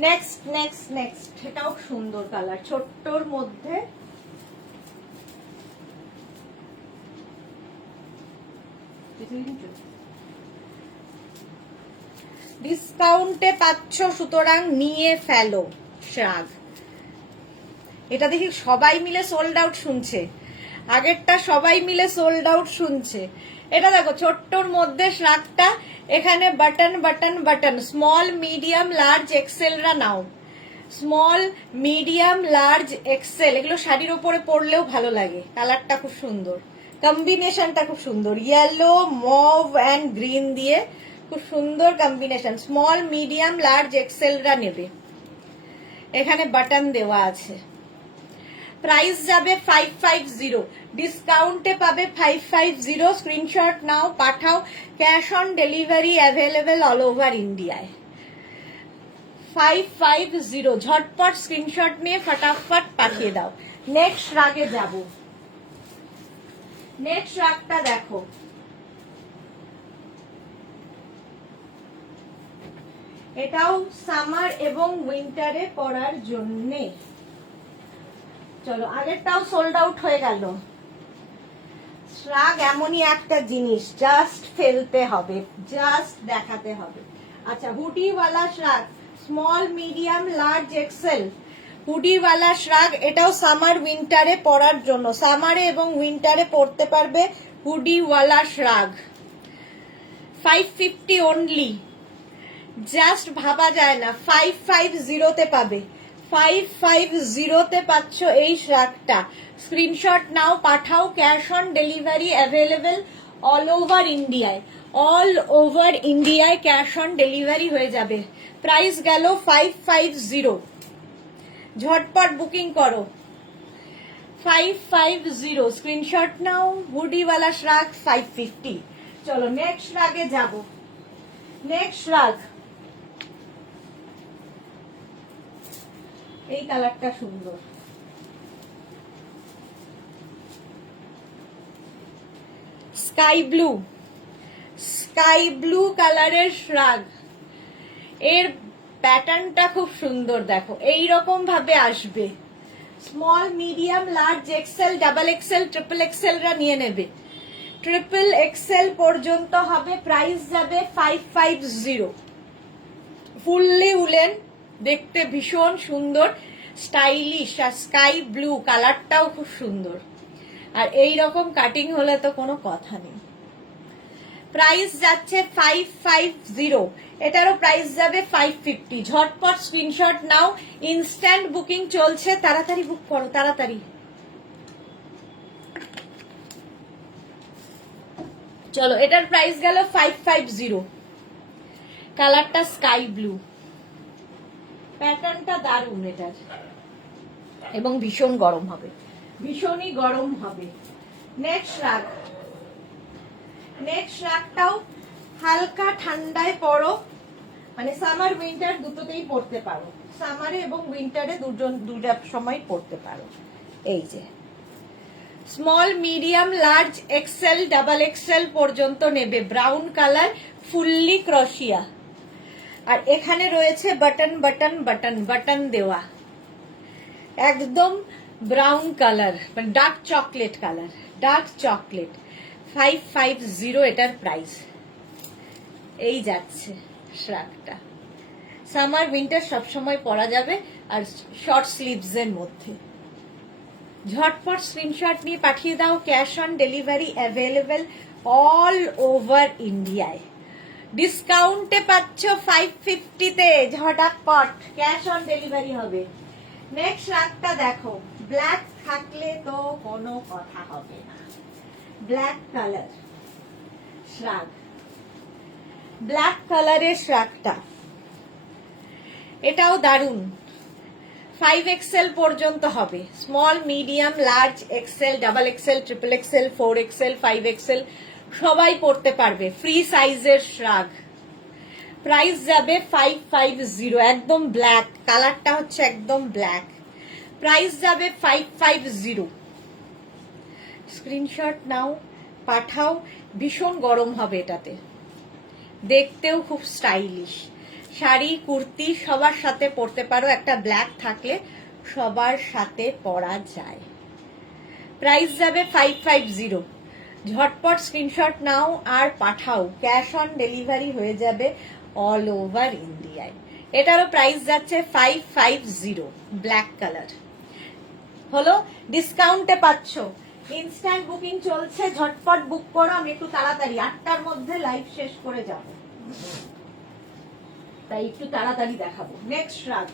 নেক্সট এটাও সুন্দর কালার, ছোট্টর মধ্যে। ডিসকাউন্টে পাচ্ছ, সুতরাং নিয়ে ফেলো শ্রাগ। এটা দেখি সবাই মিলে সোল্ড আউট শুনছে, আগেরটা সবাই মিলে সোল্ড আউট শুনছে। এটা দেখো ছোট্টর মধ্যে শ্রাগটা, এখানে button button button, small medium large এক্সেলরা নাও, স্মল মিডিয়াম লার্জ এক্সেল, এগুলো শাড়ির ওপরে পরলেও ভালো লাগে। কালারটা খুব সুন্দর, কম্বিনেশনটা খুব সুন্দর, ইয়েলো মভ অ্যান্ড গ্রিন দিয়ে খুব সুন্দর কম্বিনেশন। স্মল মিডিয়াম লার্জ এক্সেলরা নেবে, এখানে বাটন দেওয়া আছে। প্রাইস যাবে 550, ডিসকাউন্টে পাবে 550। স্ক্রিনশট নাও, পাঠাও, cash on delivery available all over ইন্ডিয়ায়। 550, ঝটপট স্ক্রিনশট নিয়ে ফটাফট পাঠিয়ে দাও। নেক্সট রাগে যাব। নেক্সট রাগটা দেখো, এটাও সামার এবং উইন্টারে পরার জন্যে। চলো আগেরটাও সোল্ড আউট হয়ে গেল। শ্রাগ এমনই একটা জিনিস, জাস্ট ফেলতে হবে, জাস্ট দেখাতে হবে। আচ্ছা, হুডিওয়ালা shrug, small medium large XL, হুডিওয়ালা শ্রাগ, এটাও সামার উইন্টারে পরার জন্য। সামারে এবং উইন্টারে পরতে পারবে হুডিওয়ালা শ্রাগ। 550 অনলি, জাস্ট ভাবা যায় না। 550-তে পাবে, 550-তে পাচ্ছ এই শ্রাগটা। স্ক্রিনশট নাও, পাঠাও, cash on delivery available all over ইন্ডিয়ায়। অল ওভার ইন্ডিয়ায় ক্যাশ অন ডেলিভারি হয়ে যাবে। প্রাইস গেল 550, ঝটপট বুকিং করো। 550, স্ক্রিনশট নাও, হুডিওয়ালা শ্রাগ 550। চলো নেক্সট রাগে যাব। নেক্সট রাগ, এই কালারটা সুন্দর, স্কাই ব্লু, স্কাই ব্লু কালারের শ্রাগ। এর প্যাটার্নটা খুব সুন্দর, দেখো এইরকম ভাবে আসবে। Small medium large XL double XL triple এক্সেলরা নিয়ে নেবে, ট্রিপল এক্সেল পর্যন্ত হবে। প্রাইস যাবে 550। ফুললি উলেন, দেখতে ভীষণ সুন্দর, স্টাইলিশ, আর স্কাই ব্লু কালারটাও খুব সুন্দর। আর এই রকম কাটিং হলে তো কোনো কথা নেই। প্রাইস যাচ্ছে 550, এটারও প্রাইস যাবে 550। ঝটপট স্ক্রিনশট নাও, ইনস্ট্যান্ট বুকিং চলছে, তাড়াতাড়ি বুক করো, তাড়াতাড়ি। চলো এটার প্রাইস গেল 550, কালারটা স্কাই ব্লু, প্যাটার্নটা দারুণ এটার, এবং ভীষণ গরম হবে, ভীষণই গরম হবে। নেক্সট রাগ, নেক্সট রাগটাও হালকা ঠান্ডায় পরো, মানে সামার উইন্টার দুটোতেই পরতে পারো, সামারে এবং উইন্টারে দুটা সময় পরতে পারো। এই যে small medium large XL double XL পর্যন্ত নেবে, ব্রাউন কালার, ফুললি ক্রশিয়া। আর এখানে রয়েছে বাটন বাটন বাটন বাটন দেওয়া, একদম ব্রাউন কালার, মানে dark chocolate colour, dark chocolate. 550 এটার প্রাইস। এই যাচ্ছে শ্রাগটা, সামার উইন্টার সবসময় পরা যাবে, আর শর্ট স্লিভস এর মধ্যে। ঝটপট স্ক্রিনশট নিয়ে পাঠিয়ে দাও, cash on delivery available all over ইন্ডিয়ায়। ডিসকাউন্টে পাচ্ছ 550-তে, ঝটপট ক্যাশ অন ডেলিভারি হবে। নেক্সট রাগটা দেখো, ব্ল্যাক থাকলে তো কোনো কথা হবে না। ব্ল্যাক কালার শ্রাগ, ব্ল্যাক কালারের শ্রাগটা, এটাও দারুন। 5XL পর্যন্ত হবে, small medium large XL double XL triple XL 4XL 5XL সবাই পড়তে পারবে, ফ্রি সাইজের শ্রাগ। প্রাইস যাবে 550, একদম ব্ল্যাক, কালারটা হচ্ছে একদম ব্ল্যাক। প্রাইস যাবে 550। স্ক্রিনশট নাও, পাঠাও। ভীষণ গরম হবে এটাতে, দেখতেও খুব স্টাইলিশ। শাড়ি কুর্তি সবার সাথে পরতে পারো, একটা ব্ল্যাক থাকলে সবার সাথে পরা যায়। প্রাইস যাবে 550। ঝটপট স্ক্রিনশট নাও আর পাঠাও, ক্যাশ অন ডেলিভারি হয়ে যাবে অল ওভার ইন্ডিয়ায়। এটারও প্রাইস যাচ্ছে 550, ব্ল্যাক কালার। হলো, ডিসকাউন্টে পাচ্ছ, ইনস্ট্যান্ট বুকিং চলছে, ঝটপট বুক করো। আমি একটু তাড়াতাড়ি 8টার মধ্যে লাইভ শেষ করে যাব, তাই একটু তাড়াতাড়ি দেখাবো। নেক্সট রাগ,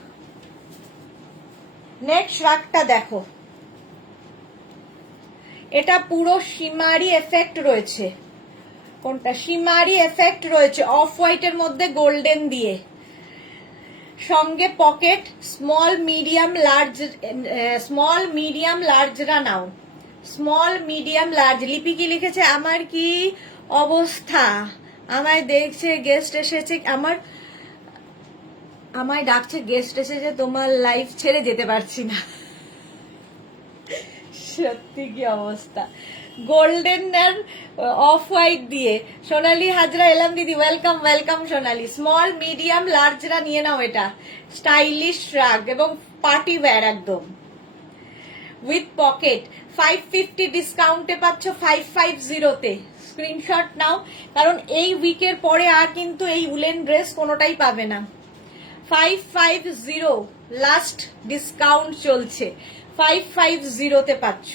নেক্সট রাগটা দেখো, এটা পুরো শিমারি এফেক্ট রয়েছে। কোনটা? শিমারি এফেক্ট রয়েছে, অফ হোয়াইটের মধ্যে গোল্ডেন দিয়ে, সঙ্গে pocket. Small medium large, small medium লার্জরা নাও, স্মল মিডিয়াম লার্জ। লিপি কি লিখেছে? আমার কি অবস্থা, আমায় দেখছে, গেস্ট এসেছে, আমায় ডাকছে, গেস্ট এসেছে, তোমার লাইফ ছেড়ে যেতে পারছি না। সত্যি কি অবস্থা। গোল্ডেন আর অফ হোয়াইট দিয়ে। সোনালি হাজরা এলাম দিদি, ওয়েলকাম ওয়েলকাম সোনালি। স্মল মিডিয়াম লার্জরা নিয়ে নাও, এটা স্টাইলিশ রাগ এবং পার্টি ওয়্যার একদম, উইথ পকেট। 550 ডিসকাউন্টে পাচ্ছ 550-তে। স্ক্রিনশট নাও, কারণ এই উইকের পরে আর কিন্তু এই উলেন ড্রেস কোনোটাই পাবে না। 550 লাস্ট ডিসকাউন্ট চলছে, 550-তে পাচ্ছ।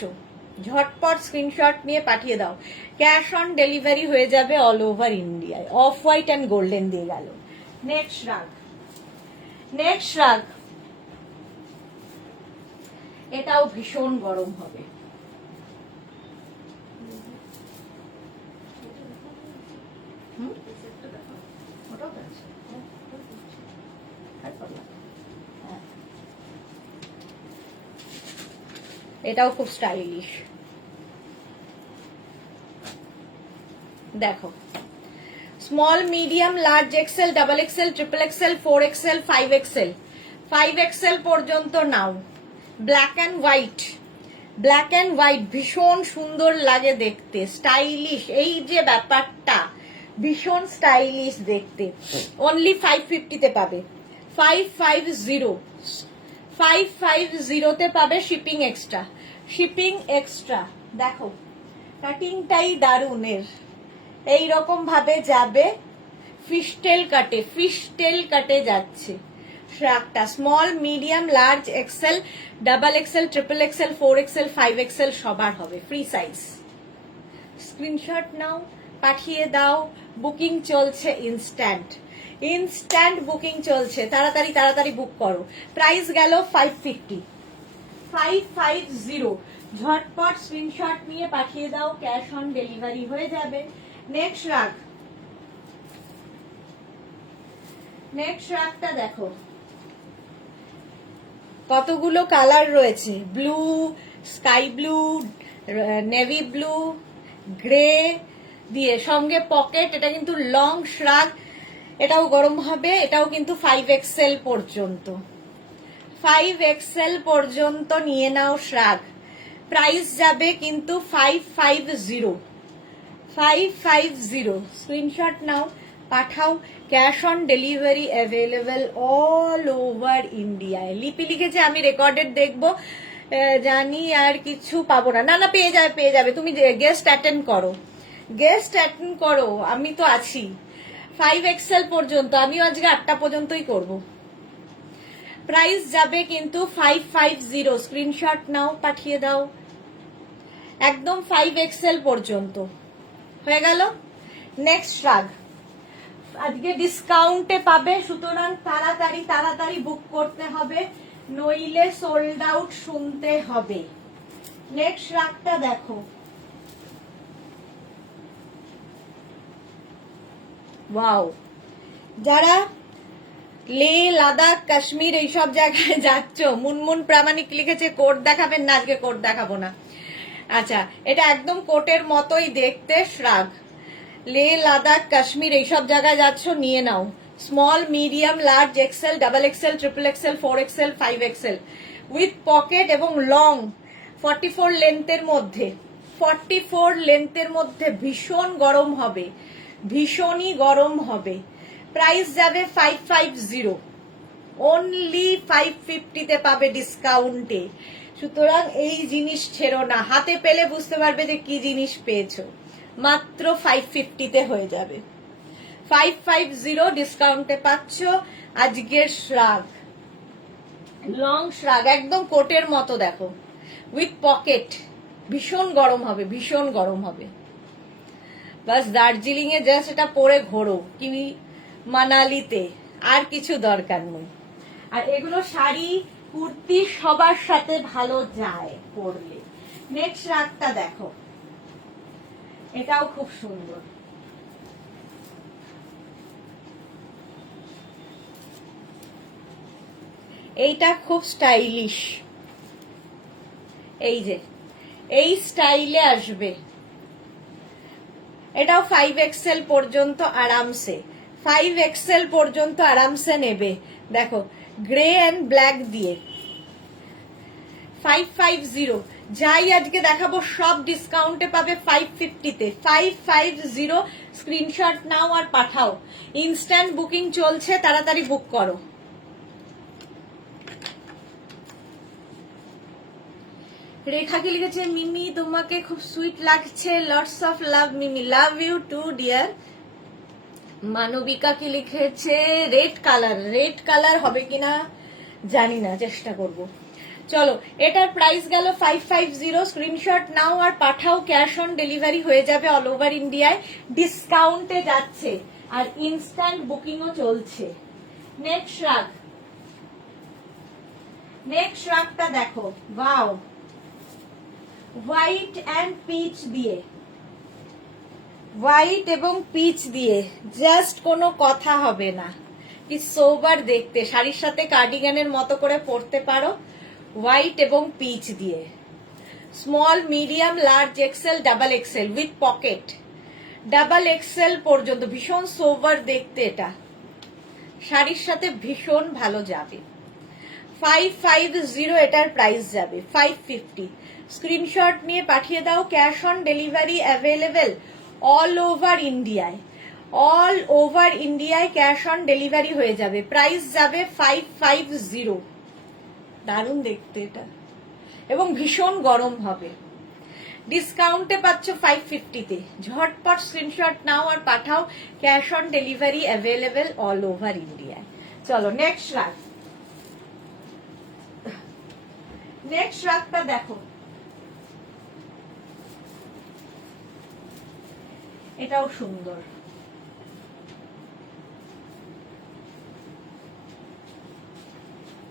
ঝটপট স্ক্রিনশট নিয়ে পাঠিয়ে দাও, ক্যাশ অন ডেলিভারি হয়ে যাবে অল ওভার ইন্ডিয়ায়। অফ হোয়াইট অ্যান্ড গোল্ডেন দিয়ে গেল। নেক্সট রাগ, নেক্সট রাগ, এটাও ভীষণ গরম হবে। এটাও খুব স্টাইলিশ। দেখো, small medium large XL, double XL, triple XL, 4 XL, 5 XL, 5 XL পর্যন্ত নাও। Black and white, black and white ভীষণ সুন্দর লাগে দেখতে, স্টাইলিশ। এই যে ব্যাপারটা ভীষণ স্টাইলিশ দেখতে। অনলি 550-তে পাবে, 550, 550-তে পাবে শিপিং এক্সট্রা, শিপিং এক্সট্রা। দেখো কাটিংটাই দারুণের, এইরকম ভাবে যাবে, ফিশটেল কাটে, ফিশটেল কাটে যাচ্ছে শ্রাকটা। Small medium large XL, double XL, triple XL, 4 XL, 5 XL সবার হবে, ফ্রি সাইজ। স্ক্রিনশট নাও, পাঠিয়ে দাও। বুকিং চলছে ইনস্ট্যান্ট, ইনস্ট্যান্ট বুকিং চলছে, তাড়াতাড়ি তাড়াতাড়ি বুক করো। প্রাইস গেল 550, 550। ঝটপট স্ক্রিনশট নিয়ে পাঠিয়ে দাও, ক্যাশ অন ডেলিভারি হয়ে যাবে। নেক্সট রাগ, নেক্সট রাগটা দেখো, কতগুলো কালার রয়েছে, blue, sky blue, navy blue, grey দিয়ে, সঙ্গে পকেট। এটা কিন্তু লং শ্রাগ, এটাও গরম হবে। এটাও কিন্তু 5 এক্সেল পর্যন্ত, 5 এক্সেল পর্যন্ত নিয়ে নাও শ্রাগ। প্রাইস যাবে কিন্তু 550, 550। স্ক্রিনশট নাও, পাঠাও, cash on delivery available all over ইন্ডিয়ায়। লিপি লিখেছে আমি রেকর্ডেড দেখবো, জানি আর কিছু পাবো না। না না, পেয়ে যাবে, পেয়ে যাবে। তুমি গেস্ট অ্যাটেন্ড করো, গেস্ট অ্যাটেন্ড করো, আমি তো আছি। 5 এক্সেল পর্যন্ত, আমিও আজকে 8টা পর্যন্তই করব। প্রাইস যাবে কিন্তু 550। স্ক্রিনশট নাও, পাঠিয়ে দাও, একদম 5 এক্সেল পর্যন্ত হয়ে গেল। নেক্সট রাগ আজকে ডিসকাউন্টে পাবে, সুতরাং তাড়াতাড়ি তাড়াতাড়ি বুক করতে হবে, নইলে সোল্ড আউট শুনতে হবে। নেক্সট রাগটা দেখো, ওয়াও। যারা লে, লাদাখ, কাশ্মীর এইসব জায়গায় যাচ্ছ, মুনমুন প্রামাণিক লিখেছে কোট দেখাবেন না, আজকে কোট দেখাবো না। আচ্ছা, এটা একদম কোটের মতোই দেখতে শ্রাগ। লে, লাদাখ, কাশ্মীর এইসব জায়গায় যাচ্ছ, নিয়ে নাও। Small medium large XL, double XL, triple XL, 4XL, 5XL with pocket এবং লং 44 লেন্থের মধ্যে, 44 লেন্থের মধ্যে ভীষণ গরম হবে, ভীষণই গরম হবে। প্রাইস যাবে 550, অনলি 550-তে পাবে ডিসকাউন্টে। সুতরাং এই জিনিস ছেড়ো না, হাতে পেলে বুঝতে পারবে যে কি জিনিস পেয়েছো। মাত্র 550-তে হয়ে যাবে, 550 ডিসকাউন্টে পাচ্ছ আজকের শ্রাগ, লং শ্রাগ, একদম কোটের মতো দেখো, উইথ পকেট। ভীষণ গরম হবে, ভীষণ গরম হবে। বাস দার্জিলিং এ জাস্ট এটা পরে ঘোরো, কি মানালিতে, আর কিছু দরকার নেই। আর এগুলো শাড়ি কুর্তি সবার সাথে ভালো যায় পরলে। নেক্সট রাগটা দেখো, এটাও খুব সুন্দর। এইটা খুব স্টাইলিশ, এই যে এই স্টাইলে আসবে। এটাও 5XL পর্যন্ত আরামসে, 5XL পর্যন্ত আরামসে নেবে। দেখো গ্রে অ্যান্ড ব্ল্যাক দিয়ে 550, যাই আজকে দেখাবো সব ডিসকাউন্টে পাবে 550-তে। 550 স্ক্রিনশট নাও আর পাঠাও, ইনস্ট্যান্ট বুকিং চলছে, তাড়াতাড়ি বুক করো। রেখা কি লিখেছে, মিমি তোমাকে খুব সুইট লাগছে, lots of love Mimi, love you too dear. Manabika কি লিখেছে, রেড কালার, রেড কালার হবে কিনা জানি না, চেষ্টা করব। চলো এটার প্রাইস গেল 550, স্ক্রিনশট নাও আর পাঠাও, ক্যাশ অন ডেলিভারি হয়ে যাবে অল ওভার ইন্ডিয়ায়, ডিসকাউন্টে যাচ্ছে আর ইনস্ট্যান্ট বুকিংও চলছে। নেক্সট রাগ, নেক্সট রাগটা দেখো, ওয়াও, হোয়াইট অ্যান্ড পিচ দিয়ে, হোয়াইট এবং পিচ দিয়ে, জাস্ট কোনো কথা হবে না, কি সোবার দেখতে, শাড়ির সাথে কার্ডিগানের মতো করে পরতে পারো। হোয়াইট এবং পিচ দিয়ে, small medium large XL, double XL with pocket, double XL পর্যন্ত, ভীষণ সোবার দেখতে, এটা শাড়ির সাথে ভীষণ ভালো যাবে। 550 এটার প্রাইস যাবে, 550। স্ক্রিনশট নিয়ে পাঠিয়ে দাও, cash on delivery available all over ইন্ডিয়ায়, অল ওভার ইন্ডিয়ায় ক্যাশ অন ডেলিভারি হয়ে যাবে। প্রাইস যাবে 550, দারুণ দেখতে এটা, এবং ভীষণ গরম হবে। ডিসকাউন্টে পাচ্ছ 550-তে, ঝটপট স্ক্রিনশট নাও আর পাঠাও, cash on delivery available all over ইন্ডিয়ায়। চলো নেক্সট রাগ, নেক্সট রাগটা দেখো, এটাও সুন্দর।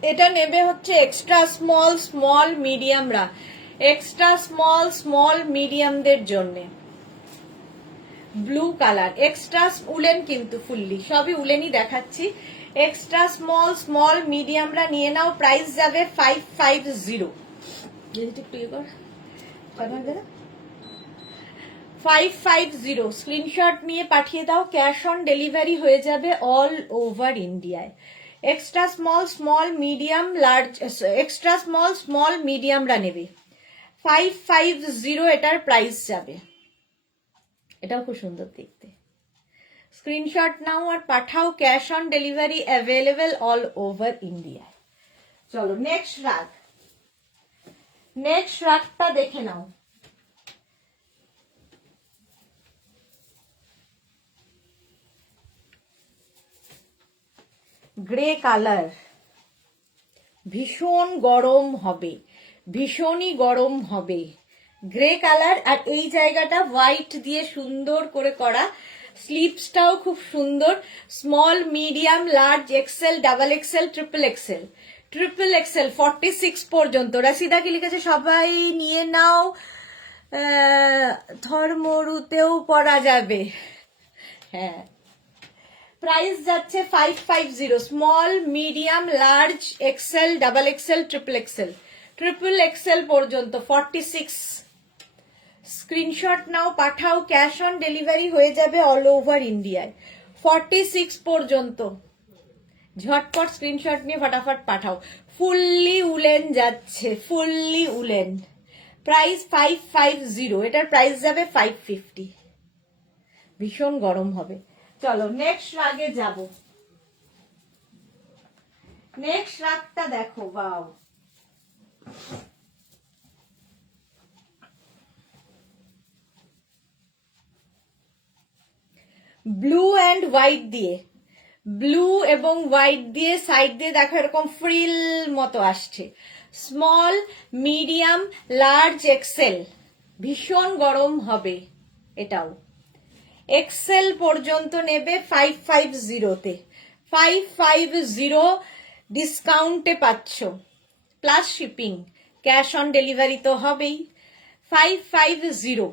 এটা নেবে হচ্ছে এক্সট্রা স্মল, স্মল মিডিয়ামরা, এক্সট্রা স্মল, স্মল মিডিয়ামদের জন্য। ব্লু কালার, এক্সট্রা উলেন, কিন্তু ফুললি সবই উলেনই দেখাচ্ছি। এক্সট্রা স্মল, স্মল মিডিয়ামরা নিয়ে নাও, প্রাইস যাবে 550। 550 স্ক্রিনশট নিয়ে পাঠিয়ে দাও, ক্যাশ অন ডেলিভারি হয়ে যাবে অল ওভার ইন্ডিয়ায়। Extra small, small medium large, extra small, small মিডিয়ামরা নেবে, 550 এটার প্রাইস যাবে। এটাও খুব সুন্দর দেখতে, স্ক্রিনশট নাও আর পাঠাও, cash on delivery available all over ইন্ডিয়ায়। চলো নেক্সট রাগ, নেক্সট রাগটা দেখে নাও। গ্রে কালার, ভীষণ গরম হবে, ভীষণই গরম হবে। গ্রে কালার, আর এই জায়গাটা হোয়াইট দিয়ে সুন্দর করে করা, স্লিভসটাও খুব সুন্দর। Small medium large XL, double XL, triple XL, triple Excel 46 পর্যন্ত। রাশিদা কি লিখেছে, সবাই নিয়ে নাও, ধর্মরুতেও পরা যাবে। হ্যাঁ, প্রাইস যাচ্ছে 550, small medium large XL, double XL, triple XL, triple XL পর্যন্ত 46। স্ক্রিনশট নাও পাঠাও, ক্যাশ অন ডেলিভারি হয়ে যাবে অল ওভার ইন্ডিয়ায়। 46 পর্যন্ত ঝটপট স্ক্রিনশট নিয়ে ফটাফট পাঠাও। ফুললি উলেন যাচ্ছে, ফুললি উলেন। প্রাইস 550, এটার প্রাইস যাবে 550। ভীষণ গরম হবে। চলো নেক্সট রাগে যাব। নেক্সট রাগটা দেখো, বাও, ব্লু অ্যান্ড হোয়াইট দিয়ে, ব্লু এবং হোয়াইট দিয়ে সাইড দিয়ে দেখো এরকম ফ্রিল মতো আসছে। Small, medium, large, XL. ভীষণ গরম হবে এটাও। এক্সেল পর্যন্ত নেবে 550-তে। 550 ডিসকাউন্টে পাচ্ছ, plus shipping. Cash on delivery তো হবেই। 550,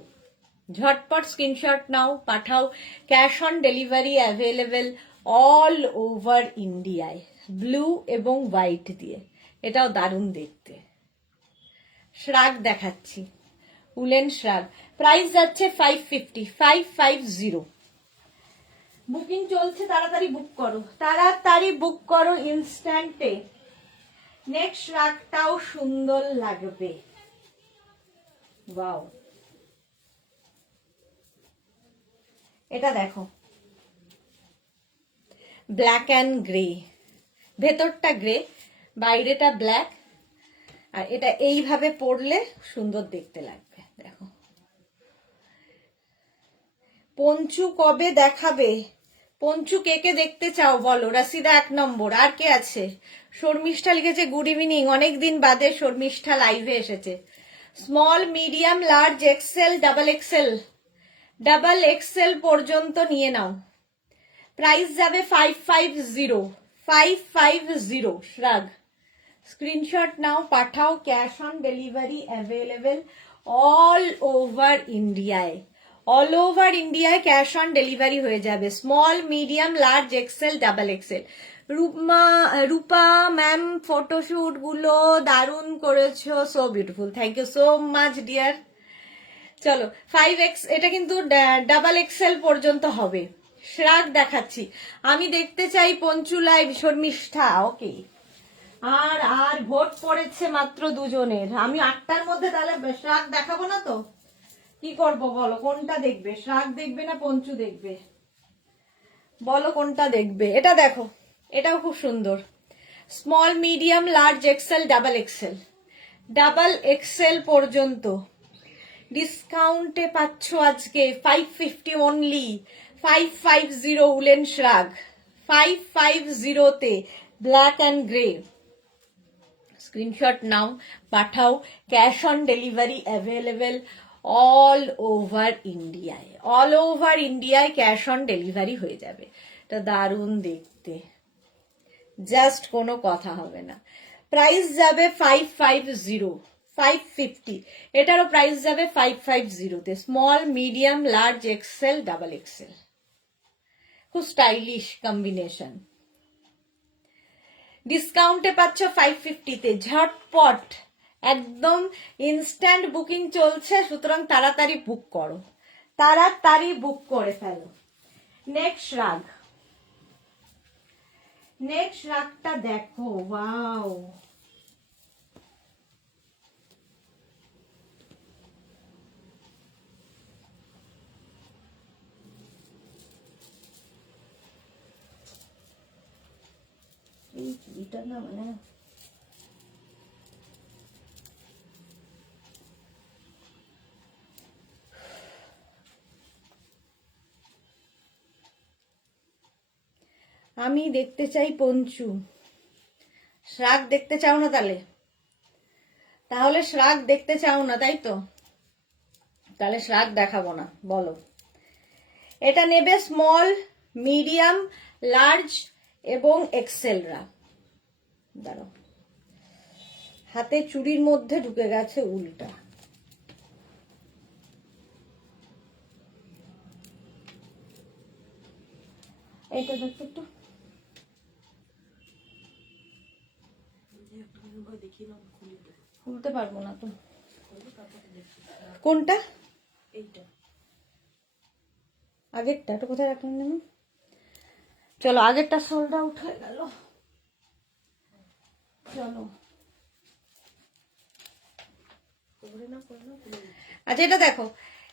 ঝটপট স্ক্রিনশট নাও, পাঠাও। Cash on delivery available all over ইন্ডিয়ায়, ব্লু এবং হোয়াইট দিয়ে। এটাও দারুণ দেখতে। শ্রাগ দেখাচ্ছি, উলেন শ্রাগ। প্রাইস যাচ্ছে 550, 550। বুকিং চলছে, তাড়াতাড়ি বুক করো, তাড়াতাড়ি বুক করো ইনস্ট্যান্টে। নেক্সট শ্রাগটাও সুন্দর লাগবে। ওয়াও, এটা দেখো, ব্ল্যাক অ্যান্ড গ্রে, ভেতরটা গ্রে, বাইরেটা ব্ল্যাক। আর এটা এইভাবে পরলে সুন্দর দেখতে লাগবে। দেখো, পঞ্চু কবে দেখাবে? পঞ্চু কে কে দেখতে চাও বলো? রাশিদা 1 নম্বর। আর কে আছে? শর্মিষ্ঠা লিখেছে গুড ইভিনিং, অনেকদিন বাদে শর্মিষ্ঠা লাইভে এসেছে। Small, medium, large, XL, double XL, double XL পর্যন্ত নিয়ে নাও। প্রাইস যাবে 550, 550 শ্রাগ। স্ক্রিনশট নাও, পাঠাও। Cash on delivery available all over ইন্ডিয়ায়, অল ওভার ইন্ডিয়ায় ক্যাশ অন ডেলিভারি হয়ে যাবে। Small, medium, large, XL, double XL. Rupa ma'am, photoshoot গুলো দারুণ করেছো, so beautiful, thank you so much dear. চলো 5x, এটা কিন্তু ডাবল এক্সেল পর্যন্ত হবে। শ্রাগ দেখাচ্ছি, আমি দেখতে চাই পঞ্চু লাইভ, শর্মিষ্ঠা। ওকে, আর আর ভোট পড়েছে মাত্র 2 জনের। আমি 8টার মধ্যে তাহলে শ্রাগ দেখাবো না তো কি করব বলো? কোনটা দেখবে? শ্রাগ দেখবে না পঞ্চু দেখবে? বলো কোনটা দেখবে? এটা দেখো, এটাও খুব সুন্দর। Small, medium, large, XL, double XL, double XL পর্যন্ত ডিসকাউন্টে পাচ্ছ আজকে 550 অনলি। 550 উলেন শ্রাগ, 550-তে ব্ল্যাক অ্যান্ড গ্রে। স্ক্রিনশট নাও, পাঠাও। Cash on delivery available all over ইন্ডিয়ায়, অল ওভার ইন্ডিয়ায় ক্যাশ অন ডেলিভারি হয়ে যাবে। এটা দারুণ দেখতে, জাস্ট কোনো কথা হবে না। প্রাইস যাবে 550, 550। এটারও প্রাইস যাবে 550-তে। Small, medium, large, XL, double XL. খুব স্টাইলিশ কম্বিনেশন। ডিসকাউন্টে পাচ্ছ 550-তে। ঝটপট একদম ইনস্ট্যান্ট বুকিং চলছে, সুতরাং তাড়াতাড়ি বুক করো, তাড়াতাড়ি বুক করে ফেলো। নেক্সট রাগ, নেক্সট রাগটা দেখো, ওয়াও, এই চুড়িটা না মানে আমি দেখতে চাই পঞ্চু। শ্রাগ দেখতে চাও না? তাহলে শ্রাগ দেখতে চাও না, তাই তো? তাহলে শ্রাগ দেখাবো না, বলো। এটা নেবে স্মল, মিডিয়াম, লার্জ এবং এক্সেলরা। দাঁড়াও, হাতে চুড়ির মধ্যে ঢুকে গেছে উলটা। এটা দেখো একটু, খুলতে পারবো না তো। কোনটা? এইটা আগেরটা, এটা কোথায় রাখলাম? চলো আগেরটা সোল্ড আউট হয়ে গেল। চলো আচ্ছা এটা দেখো,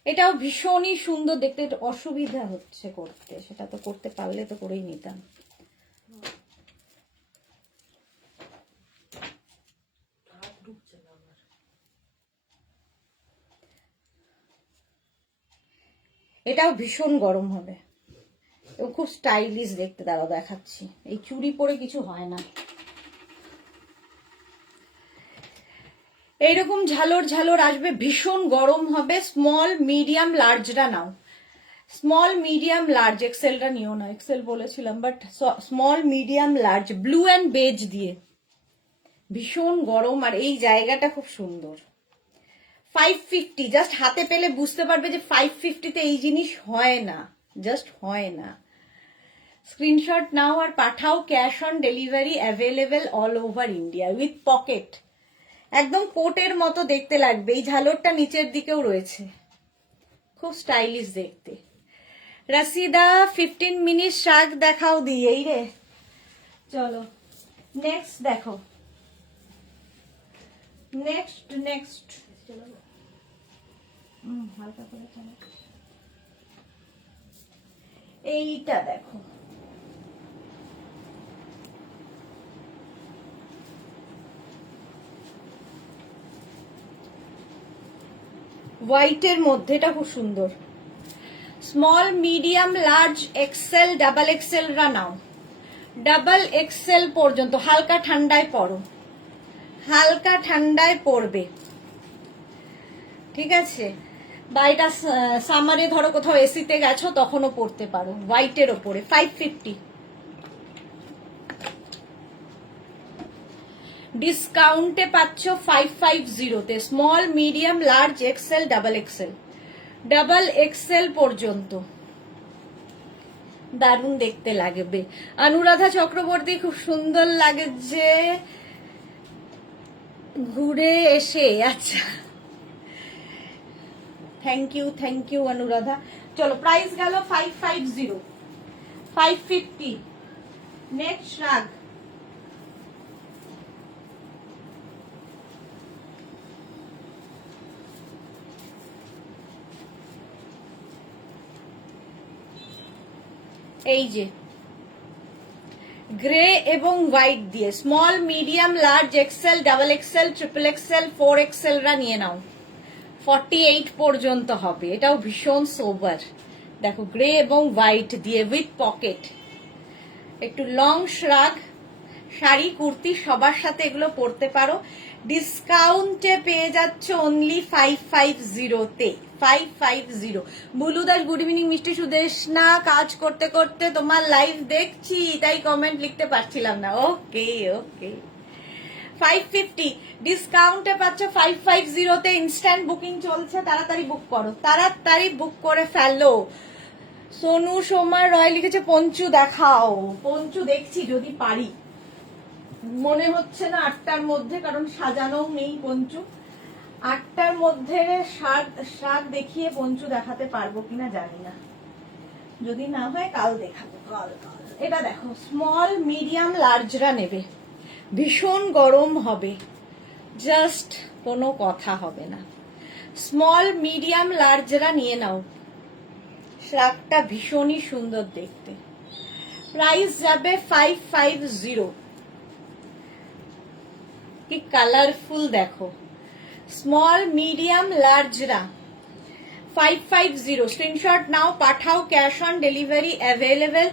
এটাও ভীষণই সুন্দর দেখতে, অসুবিধা হচ্ছে করতে, সেটা তো করতে পারলে তো করেই নিতাম। এটাও ভীষণ গরম হবে, খুব স্টাইলিশ দেখতে। দাঁড়াও দেখাচ্ছি, এই চুড়ি পরে কিছু হয় না। এইরকম ঝালর ঝালর আসবে, ভীষণ গরম হবে। স্মল মিডিয়াম লার্জটা নাও, স্মল মিডিয়াম লার্জ, এক্সেলটা নিও না, এক্সেল বলেছিলাম, but small medium large blue and beige দিয়ে, ভীষণ গরম। আর এই জায়গাটা খুব সুন্দর। 550, জাস্ট হাতে পেলে বুঝতে পারবে যে 550-তে এই জিনিস হয় না, জাস্ট হয় না। স্ক্রিনশট নাও আর পাঠাও, cash on delivery available all over India, with pocket. একদম কোটের মতো দেখতে লাগবে, এই ঝালরটা নিচের দিকেও রয়েছে, খুব স্টাইলিশ দেখতে। রাশিদা 15 মিনিট শাক দেখাও দিই, এই রে। চলো নেক্সট দেখো, নেক্সট হালকা করে এইটা দেখো, হোয়াইটের মধ্যে, এটা খুব সুন্দর। Small medium large XL double Excel রা নাও, ডাবল এক্সেল পর্যন্ত। হালকা ঠান্ডায় পরো, হালকা ঠান্ডায় পড়বে, ঠিক আছে। বা এটা সামারে ধরো কোথাও এসিতে গেছো তখনও পড়তে পারো, হোয়াইটের ওপরে। 550 ডিসকাউন্টে পাচ্ছ 550-তে, small medium large XL double XL, double XL পর্যন্ত। দারুণ দেখতে লাগবে। অনুরাধা চক্রবর্তী, খুব সুন্দর লাগে যে ঘুরে এসে। আচ্ছা থ্যাংক ইউ অনুরাধা। চলো প্রাইস গেল 550, 550। নেক্সট রাগ, এই যে গ্রে এবং হোয়াইট দিয়ে, small medium large XL double XL triple XL 4XL রা নিয়ে নাও, 48 পর্যন্ত হবে। এটাও ভীষণ সোবার, দেখো গ্রে এবং হোয়াইট দিয়ে উইথ পকেট, একটু লং শ্রাগ, শাড়ি কুর্তি সবার সাথে এগুলো পরতে পারো। ডিসকাউন্টে পেয়ে যাচ্ছ অনলি 550-তে, 550। Bulu Das, good evening. মিষ্টি সুদেশনা, কাজ করতে করতে তোমার লাইভ দেখছি, তাই কমেন্ট লিখতে পারছিলাম না। ওকে 550 ডিসকাউন্টে পাচ্ছ 550-তে। ইনস্ট্যান্ট বুকিং চলছে, তাড়াতাড়ি বুক করো, তাড়াতাড়ি বুক করে ফেলো। সোনু সোমার রয় লিখেছে পঞ্চু দেখাও। পঞ্চু দেখছি যদি পারি, মনে হচ্ছে না 8টার মধ্যে, কারণ সাজানোও নেই পঞ্চু। 8টার মধ্যে শাক দেখিয়ে পঞ্চু দেখাতে পারবো কিনা জানি না, যদি না হয় কাল দেখাবো, কাল। এটা দেখো, স্মল মিডিয়াম লার্জরা নেবে, ভীষণ গরম হবে, জাস্ট কোনো কথা হবে না। স্মল মিডিয়াম লার্জরা নিয়ে নাও, শাকটা ভীষণই সুন্দর দেখতে। প্রাইস যাবে 550। কি কালারফুল দেখো, স্মল মিডিয়াম লার্জরা 550। স্ক্রিনশট নাও, পাঠাও, cash on delivery available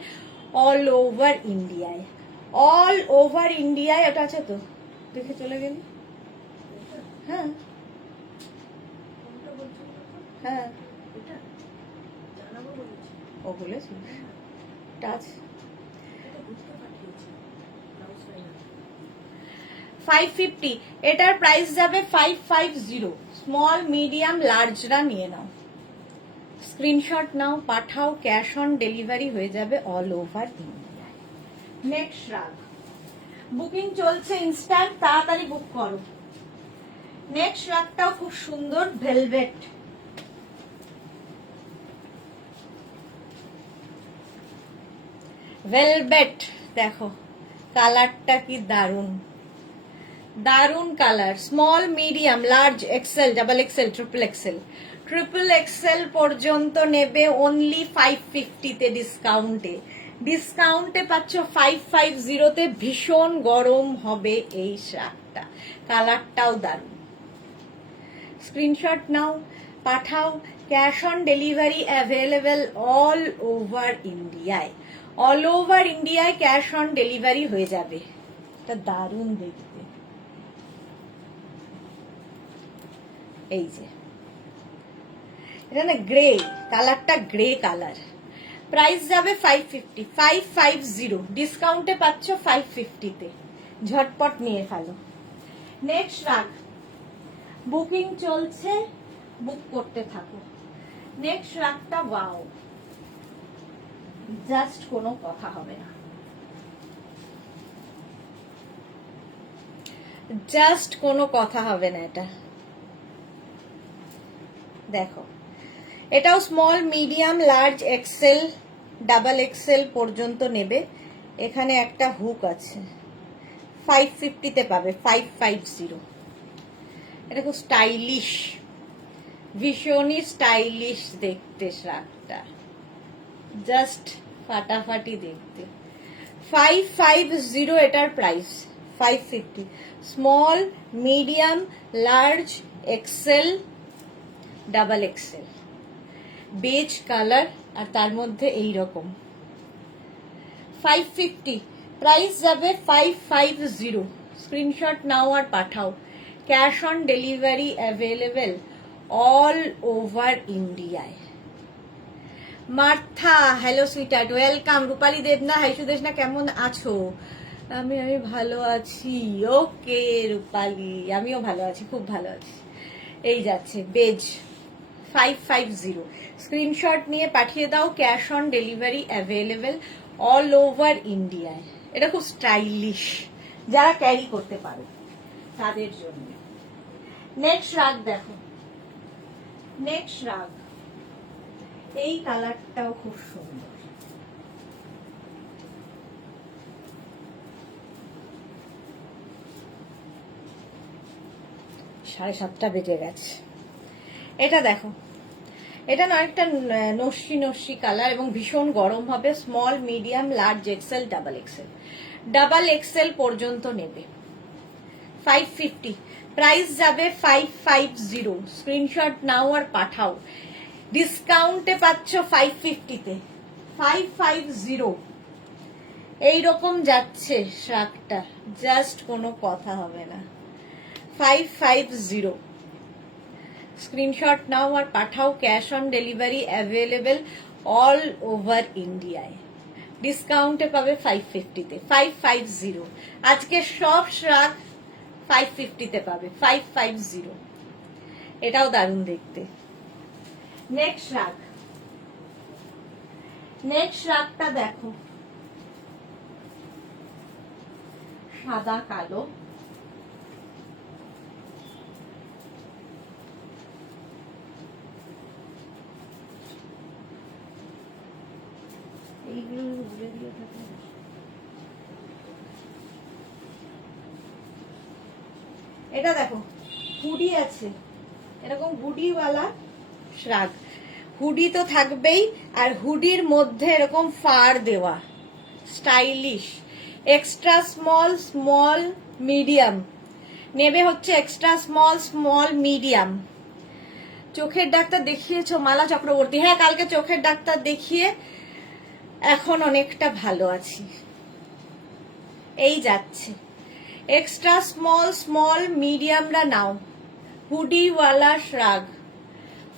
all over ইন্ডিয়ায়, অল ওভার ইন্ডিয়ায়। ওটা আছে তো, দেখে চলে গেলি। হ্যাঁ হ্যাঁ ও বলেছিস, টাচ 550। এটার প্রাইস যাবে 550। স্মল মিডিয়াম লার্জরা নিয়ে নাও, স্ক্রিনশট নাও, পাঠাও, ক্যাশ অন ডেলিভারি হয়ে যাবে অল ওভার ইন্ডিয়া। নেক্সট রাগ, বুকিং চলছে ইনস্ট্যান্ট, তাড়াতাড়ি বুক করো। নেক্সট রাগটাও খুব সুন্দর, ভেলভেট। ভেলভেট, দেখো কালারটা কি দারুন, দারুন colour. Small, medium, large, XL, double XL, triple XL পর্যন্ত নেবে অনলি 550-তে ডিসকাউন্টে পাচ্ছ 550-তে। ভীষণ গরম হবে এই শার্টটা, কালারটাও দারুন। স্ক্রিনশট নাও, পাঠাও। Cash on delivery available all over ইন্ডিয়ায়, ক্যাশ অন ডেলিভারি হয়ে যাবে। এটা দারুন দেখতে, এই যে এটা না গ্রে কালারটা, গ্রে কালার। প্রাইস যাবে 550, ডিসকাউন্টে পাচ্ছ 550-তে। ঝটপট নিয়ে ফেলো। নেক্সট রাগ, বুকিং চলছে, বুক করতে থাকো। নেক্সট রাগটা ওয়াও, জাস্ট কোনো কথা হবে না, জাস্ট কোনো কথা হবে না। এটা দেখো, এটাও small, medium, large, XL, double XL পর্যন্ত নেবে। এখানে একটা হুক আছে, 550-তে পাবে, 550। এটা খুব স্টাইলিশ, ভীষণই স্টাইলিশ দেখতে শার্টটা, জাস্ট ফাটাফাটি দেখতে। 550 এটার price, 550। Small, medium, large, XL, double XL, beige colour, আর তার মধ্যে এই রকম। 550, প্রাইস যাবে 550। স্ক্রিনশট নাও আর পাঠাও। Cash on delivery available all over ইন্ডিয়ায়। Martha, hello sweetheart, welcome. Rupali Debna, hi Sudeshna, কেমন আছো? আমি ভালো আছি। ওকে রূপালী, আমিও ভালো আছি, খুব ভালো আছি। এই যাচ্ছে বেজ, 550। স্ক্রিনশট নিয়ে পাঠিয়ে দাও। Cash on delivery available all over ইন্ডিয়ায়। এটা খুব স্টাইলিশ, যারা ক্যারি করতে পারে তাদের জন্য। নেক্সট রাগ দেখো, নেক্সট রাগ, এই কালারটাও খুব সুন্দর। সাড়ে 7টা বেজে গেছে। এটা দেখো, এটা না একটা নস্যি কালার এবং ভীষণ গরম হবে। Small, medium, large, XL, double XL পর্যন্ত নেবে। 550, প্রাইস যাবে 550। স্ক্রিনশট নাও আর পাঠাও। ডিসকাউন্টে পাচ্ছ 550-তে, 550। এইরকম যাচ্ছে শার্টটা, জাস্ট কোনো কথা হবে না। 550, স্ক্রিনশট নাও আর পাঠাও। Cash on delivery available all over ইন্ডিয়ায়। ডিসকাউন্টে পাবে 550-তে, 550। আজকে সব শার্ট 550-তে পাবে, 550। এটাও দারুণ দেখতে। নেক্সট রাগ, নেক্সট রাগটা দেখো, সাদা কালো, এইগুলো ঘুরে দিয়ে থাকে। এটা দেখো, হুডি আছে, এরকম হুডিওয়ালা শ্রাগ। হুডি তো থাকবেই, আর হুডির মধ্যে এরকম ফার দেওয়া, stylish. Extra small, small, medium নেবে হচ্ছে এক্সট্রা স্মল, মিডিয়াম। চোখের ডাক্তার দেখিয়েছো মালা চক্রবর্তী? হ্যাঁ, কালকে চোখের ডাক্তার দেখিয়ে এখন অনেকটা ভালো আছি। এই যাচ্ছে এক্সট্রা স্মল, মিডিয়ামরা নাও। হুডিওয়ালা শ্রাগ,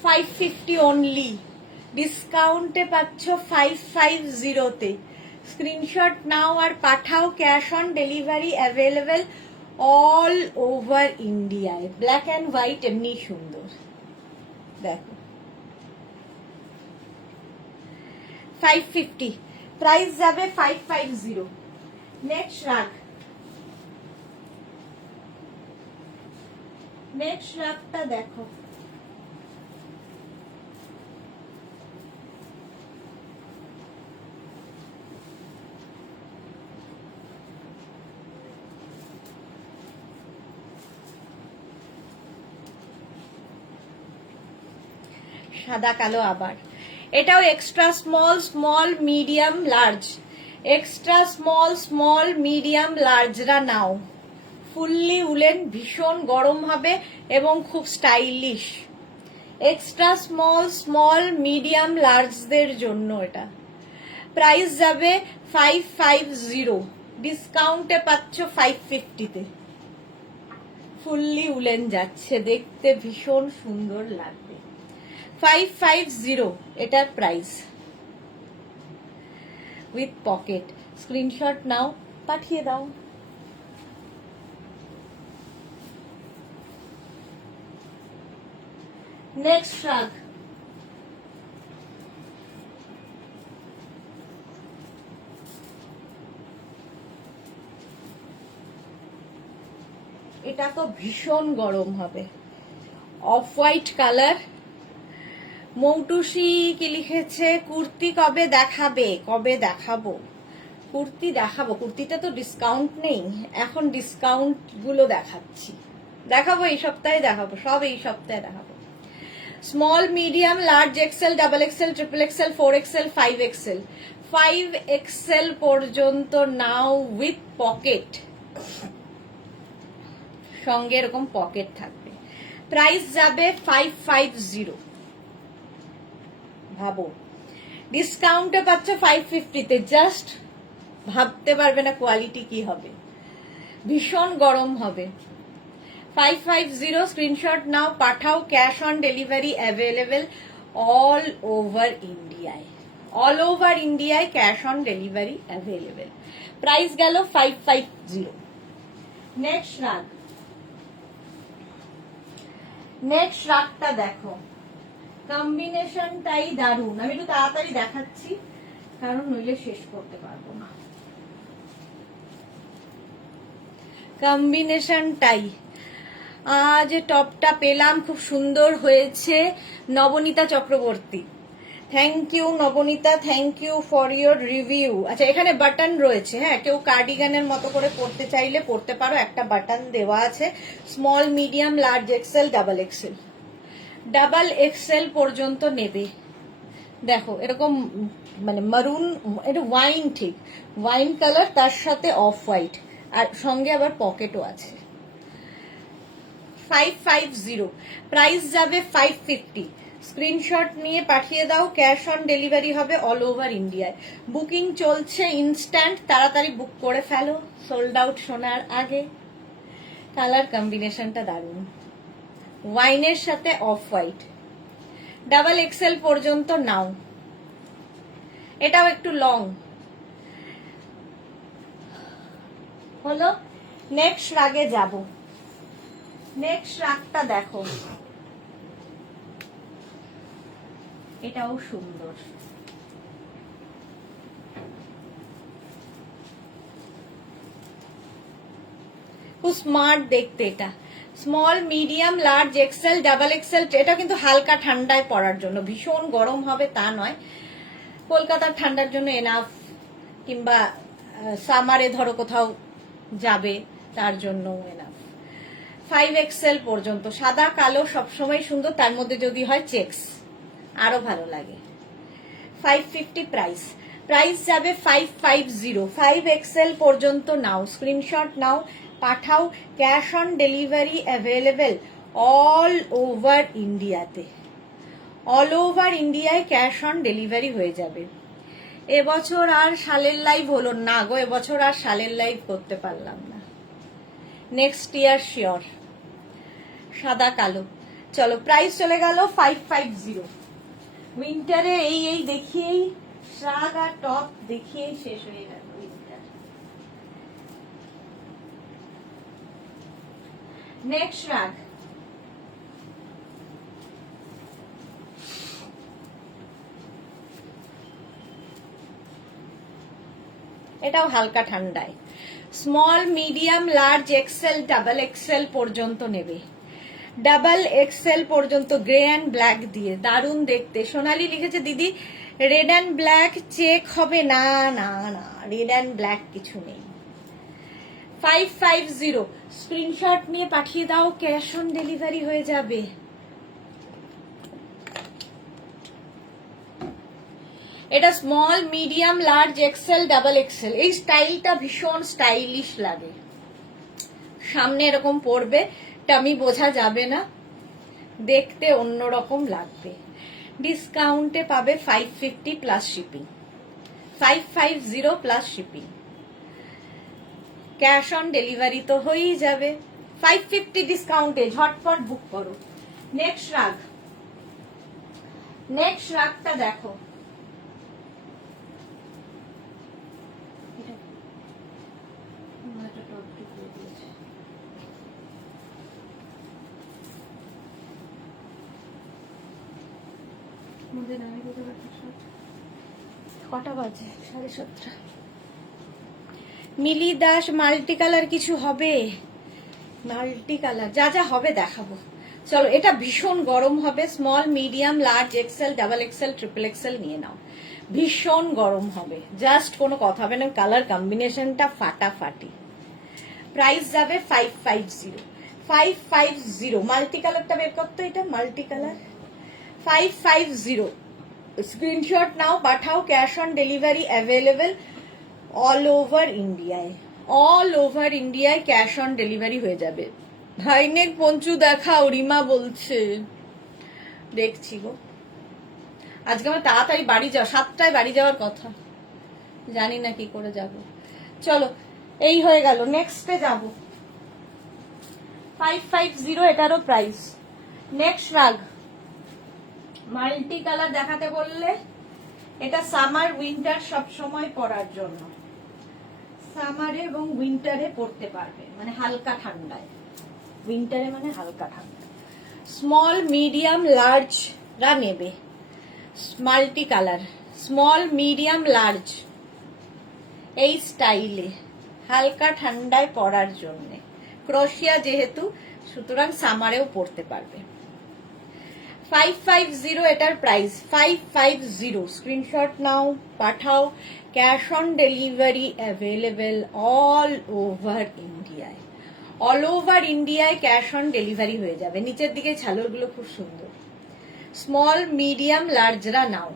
550 অনলি। ডিসকাউন্টে পাচ্ছ 550-তে। স্ক্রিনশট নাও আর পাঠাও। Cash on delivery available all over ইন্ডিয়ায়। ব্ল্যাক অ্যান্ড হোয়াইট এমনি সুন্দর, দেখো। 550, প্রাইস যাবে 550। নেক্সট রাগ, নেক্সট রাগটা দেখো, সাদা কালো আবার। এটাও extra small, small, medium, large. Extra small, small, medium, লার্জরা নাও। ফুললি উলেন, ভীষণ গরম হবে এবং খুব stylish. Extra small, small, medium, লার্জদের জন্য এটা। প্রাইস যাবে 550, ডিসকাউন্টে পাচ্ছ 550-তে। ফুললি উলেন যাচ্ছে, দেখতে ভীষণ সুন্দর লাগবে। 550 এটার প্রাইস, উইথ পকেট। স্ক্রিনশট নাও, পাঠিয়ে দাও। নেক্সট শ্রাগ, এটা তো ভীষণ গরম হবে। Off white colour. মৌটুসি কি লিখেছে, কুর্তি কবে দেখাবে? কবে দেখাবো? কুর্তি দেখাবো, কুর্তিটা তো ডিসকাউন্ট নেই এখন, ডিসকাউন্ট গুলো দেখাচ্ছি। দেখাবো এই সপ্তাহে, দেখাবো সব এই সপ্তাহে দেখাবো। Small, medium, large, XL, double XL, triple XL, 4XL, 5XL। 5XL পর্যন্ত নাও, উইথ পকেট। সঙ্গে এরকম পকেট থাকবে। প্রাইস যাবে 550। ভাবো, ডিসকাউন্টে পাচ্ছ 550-তে। জাস্ট ভাবতে পারবে না কোয়ালিটি কি হবে, ভীষণ গরম হবে। 550, স্ক্রিনশট নাও, পাঠাও। Cash on delivery available all over ইন্ডিয়ায়। অল ওভার ইন্ডিয়ায় cash on delivery available. Price গেল 550। নেক্সট রাগ, নেক্সট রাগটা দেখো, কম্বিনেশনটাই দারুণ। আমি একটু তাড়াতাড়ি দেখাচ্ছি কারণ নইলে শেষ করতে পারবো না। কম্বিনেশনটাই, আজ টপটা পেলাম, খুব সুন্দর হয়েছে। Nabanita Chakraborty, thank you Nabanita, thank you for your review. আচ্ছা, এখানে বাটন রয়েছে, হ্যাঁ, কেউ কার্ডিগানের মতো করে পড়তে চাইলে পড়তে পারো, একটা বাটন দেওয়া আছে। Small, medium, large, XL, double XL. Double XL পর্যন্ত নেবে। দেখো এরকম মানে মারুন, এটা ওয়াইন, ঠিক ওয়াইন কালার, তার সাথে অফ হোয়াইট, আর সঙ্গে আবার পকেটও আছে। 550, প্রাইস যাবে 550। স্ক্রিনশট নিয়ে পাঠিয়ে দাও, ক্যাশ অন ডেলিভারি হবে অল ওভার ইন্ডিয়ায়। বুকিং চলছে ইনস্ট্যান্ট, তাড়াতাড়ি বুক করে ফেলো সোল্ড আউট শোনার আগে। কালার কম্বিনেশনটা দারুণ, ওয়াইনের সাথে অফ হোয়াইট। ডাবল এক্সেল পর্যন্ত নাও। এটাও একটু লং হলো। নেক্সট রাগে যাব। নেক্সট রাগটা দেখো, এটাও সুন্দর। খুব স্মার্ট দেখতে এটা। Small, medium, large, XL, double XL. এটা কিন্তু হালকা ঠান্ডায় পরার জন্য, ভীষণ গরম হবে তা নয়, কলকাতার ঠান্ডার জন্য এনাফ, কিংবা সামারে ধরো কোথাও যাবে তার জন্য এনাফ। 5XL পর্যন্ত, সাদা কালো সবসময় সুন্দর, তার মধ্যে যদি হয় চেক্স আরো ভালো লাগে। 550 প্রাইস। প্রাইস যাবে 550। 5XL পর্যন্ত নাও, স্ক্রিনশট নাও, পাঠাও। Cash on delivery available all over ইন্ডিয়াতে। অল ওভার ইন্ডিয়ায় ক্যাশ অন ডেলিভারি হয়ে যাবে। এবছর আর শালের লাইভ হলো না গো, এবছর আর শালের লাইভ করতে পারলাম না। Next year sure. সাদা কালো। চলো, প্রাইস চলে গেল 550। উইন্টারে এই দেখিয়েই, শ্রাগ আর টপ দেখিয়েই শেষ হয়ে গেল উইন্টার। নেক্সট শ্রাগ, এটাও হালকা ঠান্ডায়। Small, medium, large, XL, double XL পর্যন্ত নেবে। ডাবল এক্সেল পর্যন্ত, গ্রে অ্যান্ড ব্ল্যাক দিয়ে, দারুণ দেখতে। সোনালি লিখেছে দিদি রেড অ্যান্ড ব্ল্যাক চেক হবে? না না না, রেড অ্যান্ড ব্ল্যাক কিছু নেই। 550, স্ক্রিনশট নিয়ে পাঠিয়ে দাও, ক্যাশ অন ডেলিভারি হয়ে যাবে। এটা small, medium, large, XL, double XL. এই স্টাইলটা ভীষণ স্টাইলিশ লাগে। সামনে এরকম পরবে, টামি বোঝা যাবে না, দেখতে অন্যরকম লাগবে। ডিসকাউন্টে পাবে 550 plus shipping, 550 plus shipping. Cash on delivery তো হয়েই যাবে। 550 ডিসকাউন্টে ঝটপট বুক করো। নেক্সট রাগ, নেক্সট রাগটা দেখো। কটা বাজে? 7:30। মিলি দাস মাল্টি কালার কিছু হবে? মাল্টি কালার যা যা হবে দেখাবো। চলো, এটা ভীষণ গরম হবে। Small, medium, large, XL, double XL, triple XL নিয়ে নাও। ভীষণ গরম হবে, জাস্ট কোনো কথা হবে না। কালার কম্বিনেশনটা ফাটাফাটি। প্রাইস যাবে 550, 550। মাল্টি কালারটা বের করতো, এটা মাল্টি কালার। 550। স্ক্রিনশট নাও, পাঠাও। Cash on delivery available all over ইন্ডিয়ায়। অল ওভার ইন্ডিয়ায় ক্যাশ অন ডেলিভারি হয়ে যাবে। হাইনেক পঞ্চু দেখাও, রিমা বলছে। দেখছি গো, আজকে আমার তাড়াতাড়ি বাড়ি যাওয়া, 7টায় বাড়ি যাওয়ার কথা, জানি না কি করে যাব। চলো, এই হয়ে গেল। নেক্সটে যাব। 550 এটারও প্রাইস। নেক্সট রাগ, মাল্টি কালার দেখাতে বললে। এটা সামার উইন্টার সব সময় পরার জন্য, সামারে এবং উইন্টারে পরতে পারবে, মানে হালকা ঠান্ডায়। উইন্টারে মানে হালকা ঠান্ডা। স্মল, মিডিয়াম, লার্জ রা নেবে। Multi colour, small, medium, large, এই স্টাইলে হালকা ঠান্ডায় পরার জন্য। ক্রোশিয়া যেহেতু, সুতরাং সামারেও পরতে পারবে। 550 এটার প্রাইস। 550। স্ক্রিনশট নাও, পাঠাও। Cash on delivery available all over ইন্ডিয়ায়। অল ওভার ইন্ডিয়ায় ক্যাশ অন ডেলিভারি হয়ে যাবে। নিচের দিকে ঝালরগুলো খুব সুন্দর। স্মল, মিডিয়াম, লার্জরা নাও।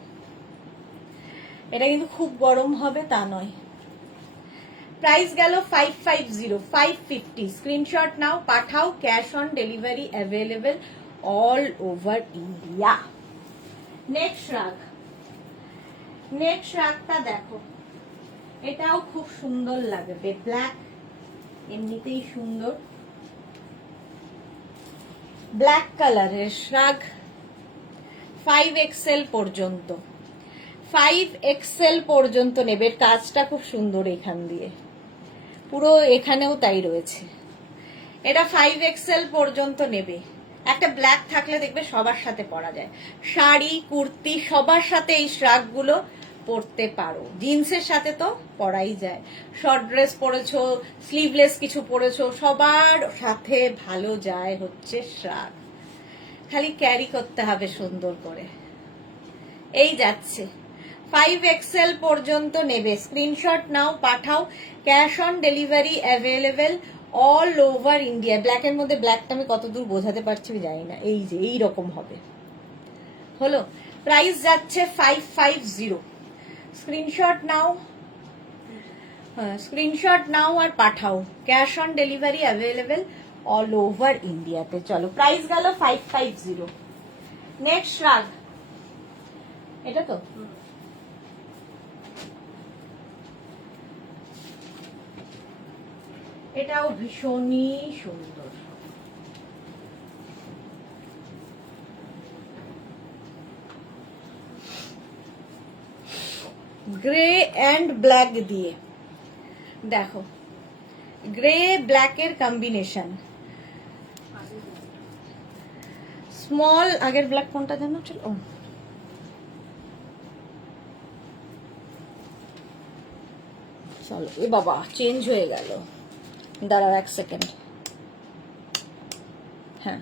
এটা কিন্তু খুব গরম হবে তা নয়। প্রাইস গেল 550, 550। স্ক্রিনশট নাও, পাঠাও। Cash on delivery available all over India. Next রাগ, নেক্সট রাগটা দেখো। এটাও খুব সুন্দর লাগবে। ব্ল্যাক, এমনিতেই সুন্দর। ব্ল্যাক কালারের শ্রাগ। 5XL পর্যন্ত, 5XL পর্যন্ত নেবে। টাচটা খুব সুন্দর এখান দিয়ে, পুরো এখানেও তাই রয়েছে। এটা 5XL পর্যন্ত নেবে। একটা ব্ল্যাক থাকলে দেখবে সবার সাথে পরা যায়। শাড়ি, কুর্তি সবার সাথে এই শ্রাগগুলো পরতে পারো। জিন্সের সাথে তো পরাই যায়। শর্ট ড্রেস পরেছো, স্লিভলেস কিছু পরেছো, সবার সাথে ভালো যায় হচ্ছে শ্রাগ। খালি ক্যারি করতে হবে সুন্দর করে। এই যাচ্ছে। 5XL পর্যন্ত নেবে। স্ক্রিনশট নাও, পাঠাও। Cash on delivery available all over India. ব্ল্যাকের মধ্যে ব্ল্যাকটা আমি কতদূর বোঝাতে পারছি জানি না। এই যে এই রকম হবে। হলো, প্রাইস যাচ্ছে 550। স্ক্রিনশট নাও, স্ক্রিনশট নাও আর পাঠাও। Cash on delivery available all over ইন্ডিয়াতে। চলো, প্রাইস গেল 550। নেক্সট রাগ, এটা তো এটাও ভীষণই সুন্দর। গ্রে অ্যান্ড ব্ল্যাক দিয়ে দেখো, গ্রে ব্ল্যাকের কম্বিনেশন। স্মল, আগের ব্ল্যাক কোনটা জানো? চলো, চলো, এ বাবা চেঞ্জ হয়ে গেল, দাঁড়াও 1 সেকেন্ড। হ্যাঁ,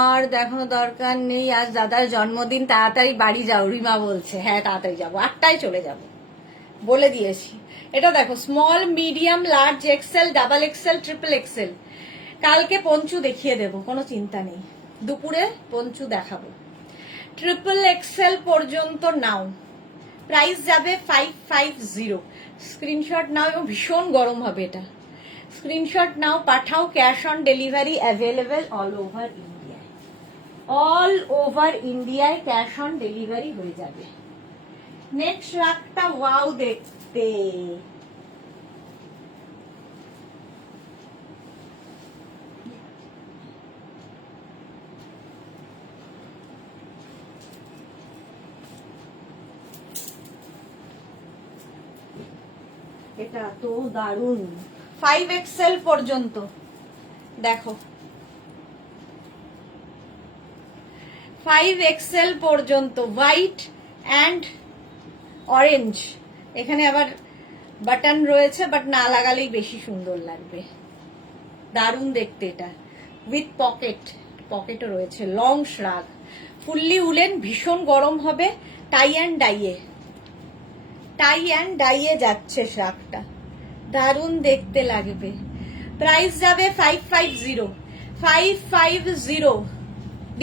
আর দেখো দরকার নেই। আজ দাদার জন্মদিন, তাড়াতাড়ি বাড়ি যাও, রিমা বলছে। হ্যাঁ, তাড়াতাড়ি যাবো, 8টায় চলে যাব, বলে দিয়েছি। এটা দেখো, small, medium, large, XL, double XL, triple XL. কালকে পঞ্চু দেখিয়ে দেব, কোনো চিন্তা নেই। দুপুরে পঞ্চু দেখাবো। ট্রিপল এক্সেল পর্যন্ত নাও, প্রাইস যাবে 550। স্ক্রিনশট নাও এবং ভীষণ গরম হবে এটা। স্ক্রিনশট নাও, পাঠাও, cash on delivery available all over ইন্ডিয়ায়। অল ওভার ইন্ডিয়ায় ক্যাশ অন ডেলিভারি হয়ে যাবে। নেক্সট রাগটা ওয়াও দেখতে, এটা তো দারুণ। 5XL পর্যন্ত দেখো, 5XL পর্যন্ত হোয়াইট অ্যান্ড অরেঞ্জ। এখানে আবার বাটন রয়েছে, বাট না লাগালেই বেশি সুন্দর লাগবে। দারুণ দেখতে এটা, উইথ পকেট, পকেটও রয়েছে। লং শ্রাগ, ফুললি উলেন, ভীষণ গরম হবে। টাই অ্যান্ড ডাইয়ে, টাই অ্যান্ড ডাইয়ে যাচ্ছে শ্রাগটা, দারুণ দেখতে লাগবে। প্রাইস যাবে 550, 550।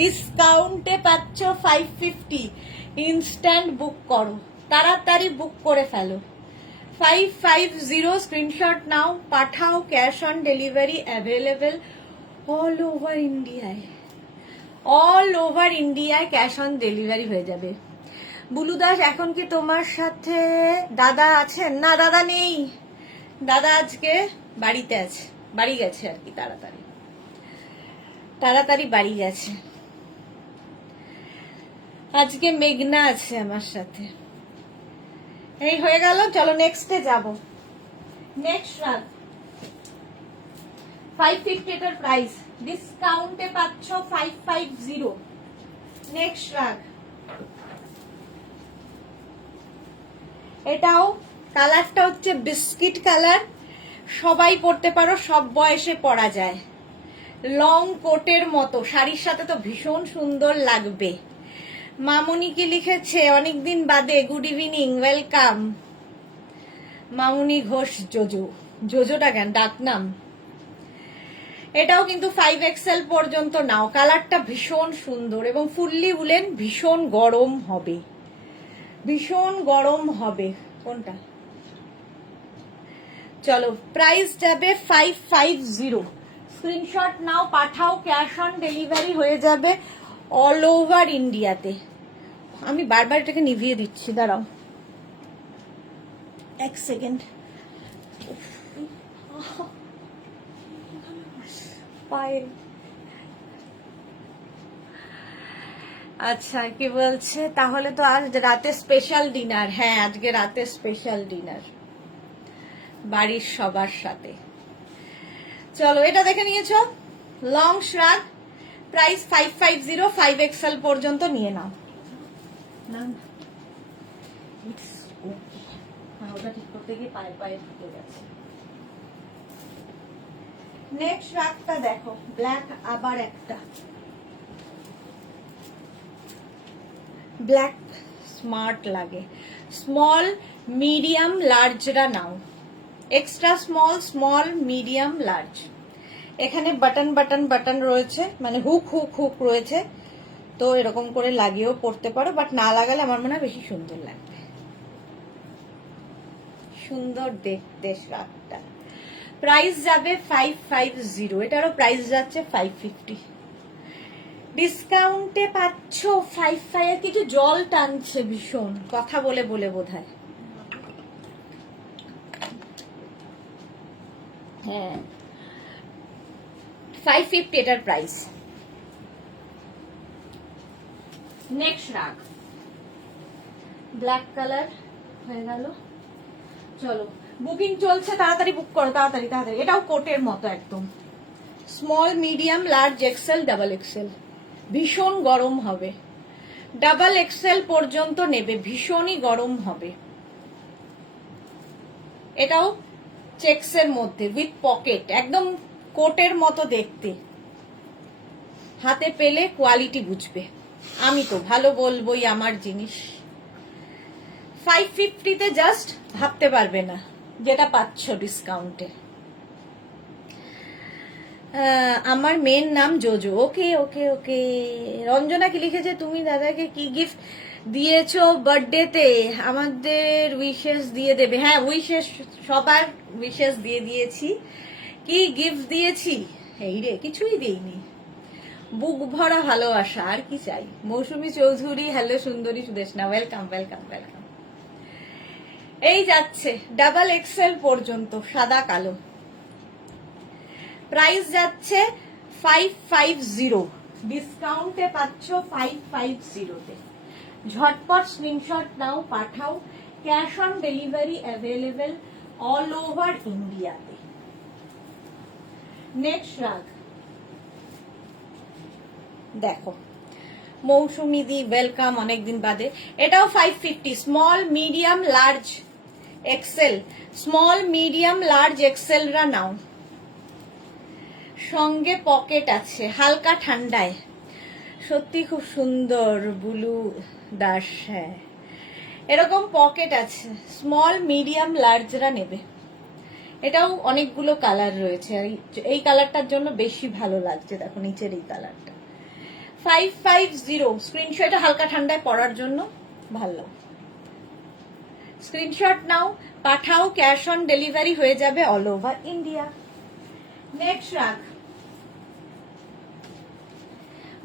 ডিসকাউন্টে পাচ্ছ 550। ইনস্ট্যান্ট বুক করো, তাড়াতাড়ি বুক করে ফেলো। 550 স্ক্রিনশট নাও, পাঠাও, cash on delivery available all over ইন্ডিয়ায়। অল ওভার ইন্ডিয়ায় ক্যাশ অন ডেলিভারি হয়ে যাবে। বুলু দাস, এখন কি তোমার সাথে দাদা আছেন? না, দাদা নেই, দাদা আজকে বাড়িতে আছে, বাড়ি গেছে আর কি, তাড়াতাড়ি তাড়াতাড়ি বাড়ি গেছে। আজকে মেঘনা আছে আমার সাথে। এই হয়ে গেল, চলো নেক্সটে যাব। নেক্সট রাগ 550 এটার প্রাইস, ডিসকাউন্টে পাচ্ছ 550। নেক্সট রাগ, এটাও কালারটা হচ্ছে বিস্কিট কালার। সবাই পরতে পারো, সব বয়সে পরা যায়। লং কোটের মতো, শাড়ির সাথে তো ভীষণ সুন্দর লাগবে। মামুনি কি লিখেছে, অনেকদিন বাদে, গুড ইভিনিং, ওয়েলকাম। মামুনি ঘোষ জোজো, জোজোটা কেন ডাক নাম? এটাও কিন্তু 5XL পর্যন্ত নাও। কালারটা ভীষণ সুন্দর এবং ফুললি উলেন, ভীষণ গরম হবে, ভীষণ গরম হবে। কোনটা? চলো, প্রাইস যাবে 550। স্ক্রিনশট নাও, পাঠাও, ক্যাশ অন ডেলিভারি হয়ে যাবে অল ওভার ইন্ডিয়াতে। আমি বারবার এটাকে নিভিয়ে দিচ্ছি, দাঁড়াও এক সেকেন্ড। পায়ে আচ্ছা, কি বলছে তাহলে? তো আজ রাতে স্পেশাল ডিনার। হ্যাঁ, আজকে রাতে স্পেশাল ডিনার বাড়ির সবার সাথে। চলো, এটা দেখে নিয়েছো, লং শ্রাগ, প্রাইস 550, 5XL পর্যন্ত নিয়ে নাও। না, ইটস ওকে। ওটা ঠিক করতে গিয়ে পায়ে পায়ে ঢুকে গেছে। নেক্সট রাগটা দেখো, ব্ল্যাক, আবার একটা ব্ল্যাক স্মার্ট লাগে। স্মল, মিডিয়াম, লার্জরা নাও। Extra small, small, medium, large. এখানে বাটন বাটন বাটন রয়েছে, মানে হুক হুক হুক রয়েছে, তো এরকম করে লাগিয়েও পড়তে পারো, বাট না লাগালে আমার মনে হয় বেশি সুন্দর লাগবে। সুন্দর দেখতে শ্রাগটা। প্রাইস যাবে 550, এটারও প্রাইস যাচ্ছে 550। ডিসকাউন্টে পাচ্ছ 55। কিছু জল টানছে ভীষণ, কথা বলে বলে বোধহয়। হ্যাঁ, 550 এটার প্রাইস। নেক্সট রাগ, ব্ল্যাক কালার হয়ে গেল। চলো, বুকিং চলছে, তাড়াতাড়ি বুক করো, তাড়াতাড়ি তাড়াতাড়ি। এটাও কোটের মতো একদম, small, medium, large, XL, double XL. ভীষণ গরম হবে, ডাবল এক্সেল পর্যন্ত নেবে, ভীষণই গরম হবে। এটাও চেক্সের মধ্যে উইথ পকেট, একদম কোটের মতো দেখতে। হাতে পেলে কোয়ালিটি বুঝবে, আমি তো ভালো বলবোই আমার জিনিস। 550-তে জাস্ট ভাবতে পারবে না যেটা পাচ্ছ ডিসকাউন্টে। আমার মেয়ের নাম জোজো। ওকে ওকে ওকে। রঞ্জনা কি লিখেছে, তুমি দাদাকে কি গিফট দিয়েছো বার্থডেতে? আমাদের উইশেস দিয়ে দেবে। হ্যাঁ, উইশেস, সবার উইশেস দিয়ে দিয়েছি। কি গিফট দিয়েছি? এই রে, কিছুই দেইনি। বুক ভরা ভালোবাসা, আর কি চাই। মৌসুমী চৌধুরী, হ্যালো সুন্দরী সুদেশনা, ওয়েলকাম ওয়েলকাম ওয়েলকাম। এই যাচ্ছে ডাবল এক্সেল পর্যন্ত, সাদা কালো। প্রাইস যাচ্ছে 550, ডিসকাউন্টে পাচ্ছ 550-তে। ঝটপট স্ক্রিনশট নাও, পাঠাও। Cash on delivery available all over ইন্ডিয়াতে। নেক্সট রাগ দেখো, মৌসুমি দি ওয়েলকাম, অনেকদিন বাদে। এটাও 550, small medium large XL. Small medium large এক্সেলরা নাও। সঙ্গে পকেট আছে, হালকা ঠান্ডায়। সত্যি খুব সুন্দর বুলু দাস। হ্যাঁ, এরকম পকেট আছে। স্মল মিডিয়াম লার্জরা নেবে। এটাও অনেকগুলো কালার রয়েছে, আর এই কালারটার জন্য বেশি ভালো লাগছে। দেখো নিচের এই কালারটা 550, স্ক্রিনশট। হালকা ঠান্ডায় পরার জন্য ভালো। স্ক্রিনশট নাও, পাঠাও। ক্যাশ অন ডেলিভারি হয়ে যাবে অল ওভার ইন্ডিয়া। নেক্সট রাগ,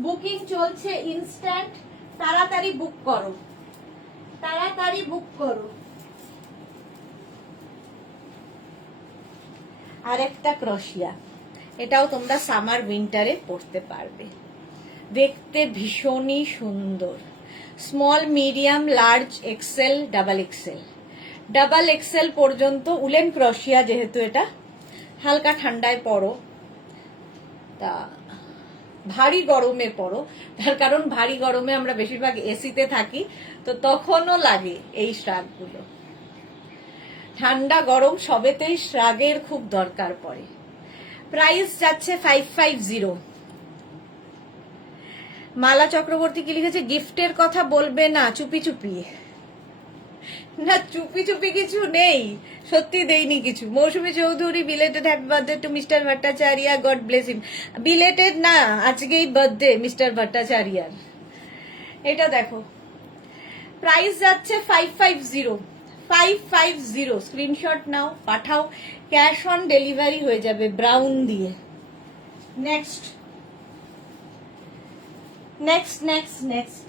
বুকিং চলছে ইনস্ট্যান্ট, তাড়াতাড়ি বুক করো, তাড়াতাড়ি বুক করো। আর একটা ক্রোশিয়া, এটাও তোমরা সামার উইন্টারে পরতে পারবে। দেখতে ভীষণই সুন্দর। Small medium large XL double XL, double XL পর্যন্ত উলেন ক্রোশিয়া। যেহেতু এটা হালকা ঠান্ডায় পরো, তা ভারী গরমে পরো, তার কারণ ভারী গরমে আমরা বেশিরভাগ এসিতে থাকি, তো তখনও লাগে এই শ্রাগগুলো। ঠান্ডা গরম সবেতেই শ্রাগের খুব দরকার পড়ে। প্রাইস যাচ্ছে 550। মালা চক্রবর্তী কি লিখেছে, গিফটের কথা বলবে না চুপি চুপি। না, চুপি চুপি কিছু নেই, সত্যি দেইনি কিছু। Mousumi Chowdhury, belated happy birthday to mister Bhattacharya, god bless him. Belated না, আজকেই বার্থডে মিস্টার ভট্টাচার্যার। এটা দেখো, প্রাইস যাচ্ছে 550, 550। স্ক্রিনশট নাও, পাঠাও। ক্যাশ অন ডেলিভারি হয়ে যাবে ব্রাউন দিয়ে। Next next next next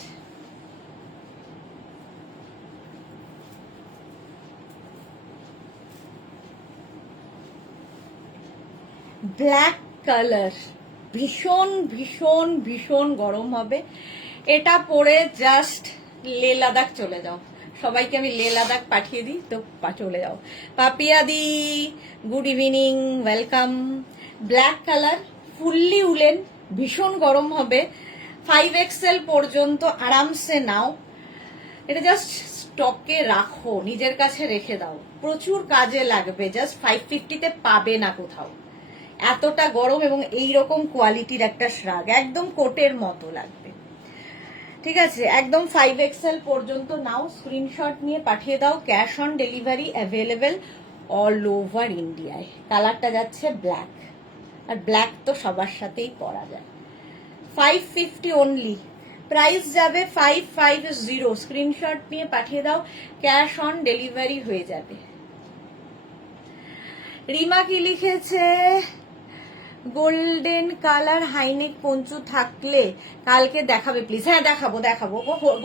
black colour, ভীষণ ভীষণ ভীষণ গরম হবে। এটা পরে জাস্ট লে লাদাখ চলে যাও। সবাইকে আমি লে লাদাখ পাঠিয়ে দিই, তো চলে যাও। Papiya di, good evening, welcome. Black colour, fully woollen, ভীষণ গরম হবে। 5XL পর্যন্ত আরামসে নাও। এটা জাস্ট স্টকে রাখো, নিজের কাছে রেখে দাও, প্রচুর কাজে লাগবে। জাস্ট 550-তে পাবে না কোথাও এতটা গরম এবং এইরকম কোয়ালিটির একটা শ্রাগ, একদম কোটের মতো লাগবে। ঠিক আছে, একদম 5XL পর্যন্ত নাও। স্ক্রিনশট নিয়ে পাঠিয়ে দাও। Cash on delivery available all over ইন্ডিয়ায়। কালারটা যাচ্ছে ব্ল্যাক, আর ব্ল্যাক তো সবার সাথেই পরা যায়। 550 অনলি। প্রাইস যাবে 550। স্ক্রিনশট নিয়ে পাঠিয়ে দাও, ক্যাশ অন ডেলিভারি হয়ে যাবে। রিমা কি লিখেছে, গোল্ডেন কালার হাইনেক পঞ্চু থাকলে কালকে দেখাবে প্লিজ। হ্যাঁ, দেখাবো দেখাবো।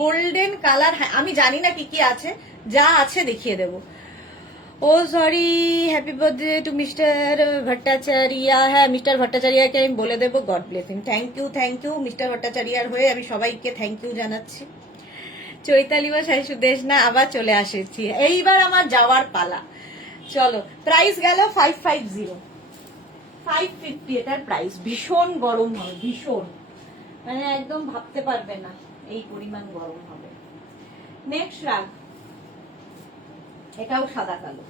গোল্ডেন কালার, আমি জানি না কি কি আছে, যা আছে দেখিয়ে দেবো। ও sorry, happy birthday to mister Bhattacharya. হ্যাঁ, মিস্টার ভট্টাচার্যকে আমি বলে দেবো, god bless him. Thank you mister ভট্টাচার্যার হয়ে আমি সবাইকে থ্যাংক ইউ জানাচ্ছি। চৈতালি বা সাই সুদেশ না, আবার চলে আসেছি। এইবার আমার যাওয়ার পালা। চলো, প্রাইস গেল 550, 550 এটার প্রাইস। ভীষণ গরম হবে, ভীষণ, মানে একদম ভাবতে পারবে না এই পরিমাণ গরম হবে। নেক্সট রাগ, এটাও সাদা কালো।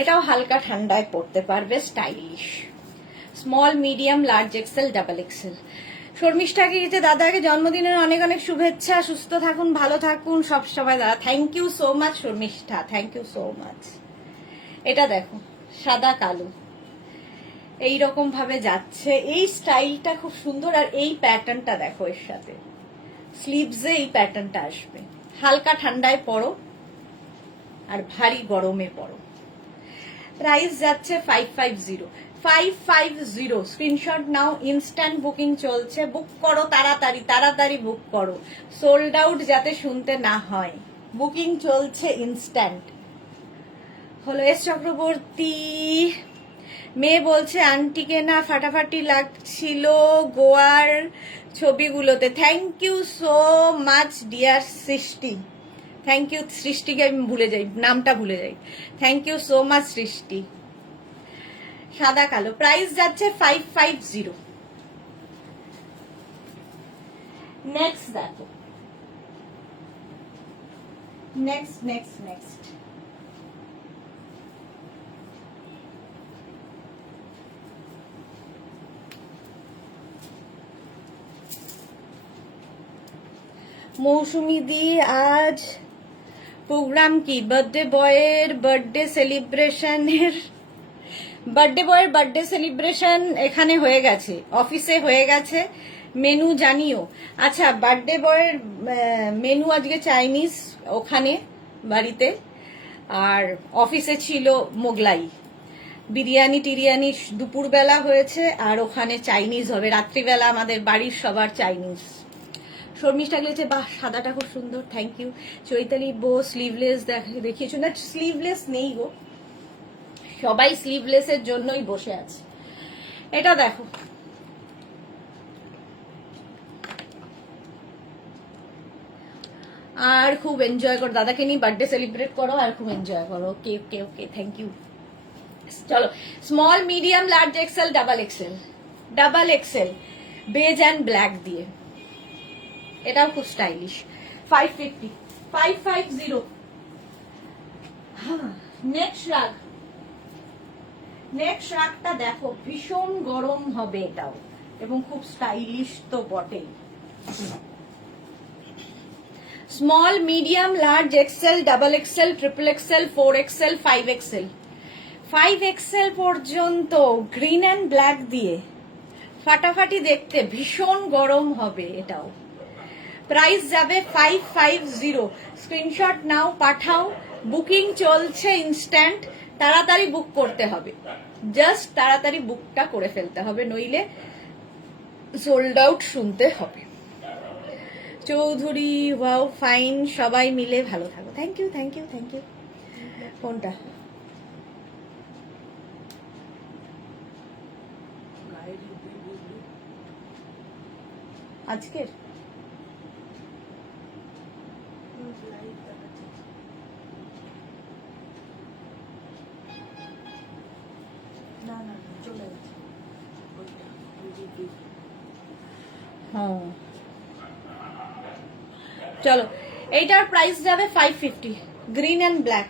এটাও হালকা ঠান্ডায় পড়তে পারবে, stylish. Small medium large XL double XL. শর্মিষ্ঠাকে গেছে দাদাকে জন্মদিনের অনেক অনেক শুভেচ্ছা, সুস্থ থাকুন, ভালো থাকুন সব সময় দাদা। Thank you so much Sharmishtha, thank you so much. এটা দেখো সাদা কালো এইরকম ভাবে যাচ্ছে, এই স্টাইলটা খুব সুন্দর। আর এই প্যাটার্নটা দেখো, এর সাথে স্লিভসে এই প্যাটার্নটা আসবে। হালকা ঠান্ডায় পরো আর ভারী গরমে পরো। প্রাইস যাচ্ছে 550 550। স্ক্রিনশট নাও, ইনস্ট্যান্ট বুকিং চলছে, বুক করো তাড়াতাড়ি, তাড়াতাড়ি বুক করো, সোল্ড আউট যাতে শুনতে না হয়। বুকিং চলছে ইনস্ট্যান্ট। হলো এস চক্রবর্তী মেয়ে বলছে আন্টিকে না ফাটাফাটি লাগছিল গোয়ার ছবিগুলোতে। Thank you so much dear Srishti, thank you. সৃষ্টিকে আমি ভুলে যাই, নামটা ভুলে যাই। থ্যাংক ইউ সো মাচ সৃষ্টি। সাদা কালো প্রাইস যাচ্ছে 550। নেক্সট দেখো, নেক্সট নেক্সট নেক্সট মৌসুমি দি আজ প্রোগ্রাম কি? বার্থডে বয়ের বার্থডে সেলিব্রেশনের, বার্থডে বয়ের বার্থডে সেলিব্রেশন এখানে হয়ে গেছে, অফিসে হয়ে গেছে। মেনু জানিও। আচ্ছা, বার্থডে বয়ের মেনু আজকে চাইনিজ ওখানে বাড়িতে, আর অফিসে ছিল মোগলাই। বিরিয়ানি টিরিয়ানি দুপুরবেলা হয়েছে, আর ওখানে চাইনিজ হবে রাত্রিবেলা, আমাদের বাড়ির সবার চাইনিজ। শর্মিষ্ঠা গেছে, বাহ সাদাটা খুব সুন্দর, থ্যাংক ইউ। চৈতালি বো স্লিভলেস দেখিয়েছো না? স্লিভলেস নেই গো, সবাই স্লিভলেস এর জন্যই বসে আছে। এটা দেখো, আর খুব এনজয় করো, দাদাকে নিয়ে বার্থডে সেলিব্রেট করো আর খুব এনজয় করো। ওকে ওকে ওকে, থ্যাংক ইউ। চলো, small medium large XL double XL, double XL beige and black দিয়ে, এটাও খুব স্টাইলিশ। 550 550। হ্যাঁ, নেক্সট রাগ, নেক্সট রাগটা দেখো, ভীষণ গরম হবে এটাও, এবং খুব স্টাইলিশ তো বটেই। Small medium large XL double XL triple XL 4XL 5XL 5XL পর্যন্ত গ্রিন অ্যান্ড ব্ল্যাক দিয়ে ফাটাফাটি দেখতে, ভীষণ গরম হবে এটাও। প্রাইস যাবে 550। স্ক্রিনশট নাও, পাঠাও, বুকিং চলছে ইনস্ট্যান্ট। তাড়াতাড়ি বুক করতে হবে, জাস্ট তাড়াতাড়ি বুকটা করে ফেলতে হবে, নইলে সোল্ড আউট শুনতে হবে। চৌধুরী ওয়াও ফাইন, সবাই মিলে ভালো থাকো। Thank you thank you thank you. কোনটা? আজকের হ্যাঁ, চলো, এইটার প্রাইস যাবে 550, গ্রিন অ্যান্ড ব্ল্যাক।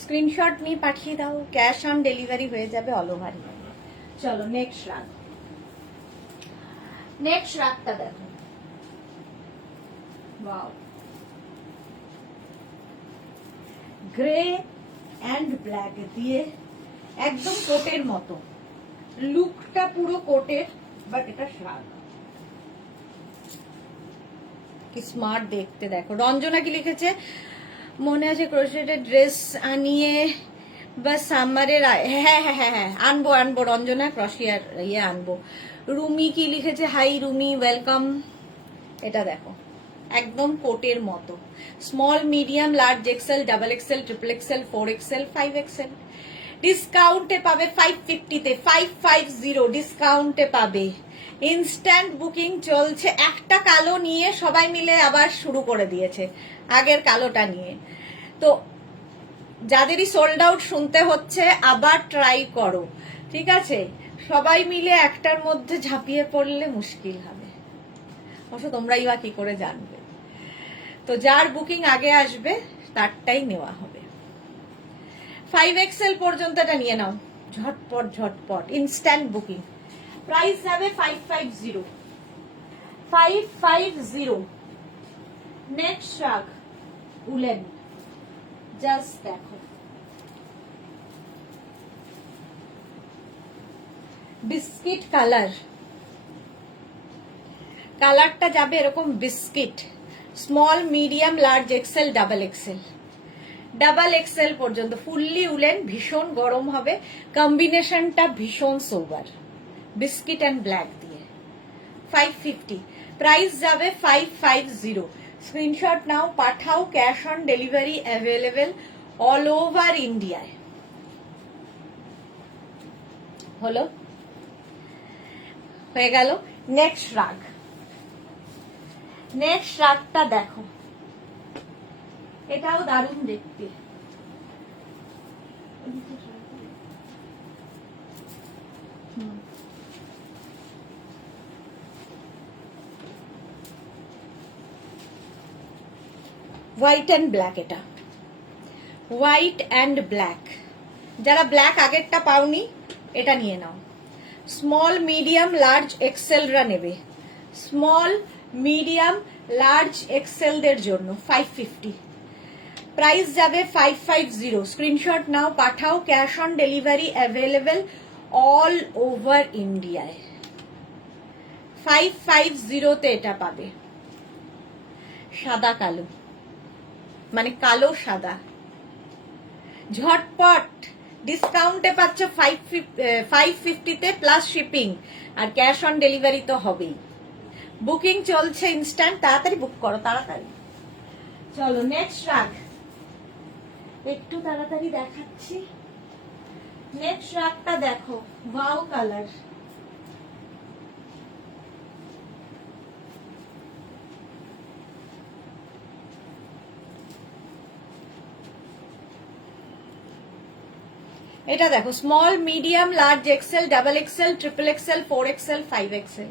স্ক্রিনশট নিয়ে পাঠিয়ে দাও, ক্যাশ অন ডেলিভারি হয়ে যাবে অল ওভার। চলো নেক্সট রাগ, নেক্সট রাগটা দেখো, ওয়াও, গ্রে অ্যান্ড ব্ল্যাক দিয়ে একদম কোটের মতো, লুকটা পুরো কোটের, বাট এটা শ্রাগ। কি স্মার্ট দেখতে দেখো। রঞ্জনা কি লিখেছে? মনে আছে ক্রোশেটের ড্রেস আনিয়ে বাস সামারের, হ্যাঁ হ্যাঁ হ্যাঁ হ্যাঁ, আনবো আনবো রঞ্জনা, ক্রশিয়ার ইয়ে আনবো। রুমি কি লিখেছে? Hi Rumi, welcome. এটা দেখো, একদম কোটের মতো, small medium large XL double XL triple XL 4XL 5XL। ডিসকাউন্টে পাবে 550-তে, 550 ডিসকাউন্টে পাবে। ইনস্ট্যান্ট বুকিং চলছে। একটা কালো নিয়ে সবাই মিলে আবার শুরু করে দিয়েছে, আগের কালোটা নিয়ে। তো যাদেরই সোল্ড আউট শুনতে হচ্ছে, আবার ট্রাই করো, ঠিক আছে? সবাই মিলে একটার মধ্যে ঝাঁপিয়ে পড়লে মুশকিল হবে, অবশ্য তোমরাই বা কি করে জানবে। তো যার বুকিং আগে আসবে তারটাই নেওয়া হবে। 5XL পর্যন্ত এটা নিয়ে নাও, ঝটপট ঝটপট, ইনস্ট্যান্ট বুকিং। প্রাইস যাবে 550 550। নেক্সট শ্রাগ উলেন, জাস্ট দেখো বিস্কিট কালার, কালারটা যাবে এরকম biscuit, small medium large XL double XL পর্যন্ত, ফুললি উলেন, ভীষণ গরম হবে, কম্বিনেশনটা ভীষণ সোবার, বিস্কিট অ্যান্ড ব্ল্যাক দিয়ে। 550 প্রাইস যাবে 550। স্ক্রিনশট নাও, পাঠাও, cash on delivery available all over ইন্ডিয়ায়। হলো, হয়ে গেল। নেক্সট রাগ, নেক্সট রাগটা দেখো, এটাও দারুণ দেখতে। হোয়াইট অ্যান্ড ব্ল্যাক, এটা হোয়াইট অ্যান্ড ব্ল্যাক। যারা ব্ল্যাক আগেরটা পাওনি এটা নিয়ে নাও। স্মল মিডিয়াম লার্জ এক্সেলরা নেবে, স্মল মিডিয়াম লার্জ এক্সেলদের জন্য 550। প্রাইস যাবে 550। স্ক্রিনশট নাও, পাঠাও, cash on delivery available all over ইন্ডিয়ায়। 550তে এটা পাবে, সাদা কালো, মানে কালো সাদা, ঝটপট ডিসকাউন্টে পাচ্ছ 550তে প্লাস শিপিং, আর ক্যাশ অন ডেলিভারি তো হবেই। বুকিং চলছে ইনস্ট্যান্ট, তাড়াতাড়ি বুক করো, তাড়াতাড়ি। চলো নেক্সট রাগ, একটু তাড়াতাড়ি দেখাচ্ছি। নেক্সট রাগটা দেখো, ওয়াও কালার, এটা দেখো, small medium large XL double XL triple XL 4XL 5XL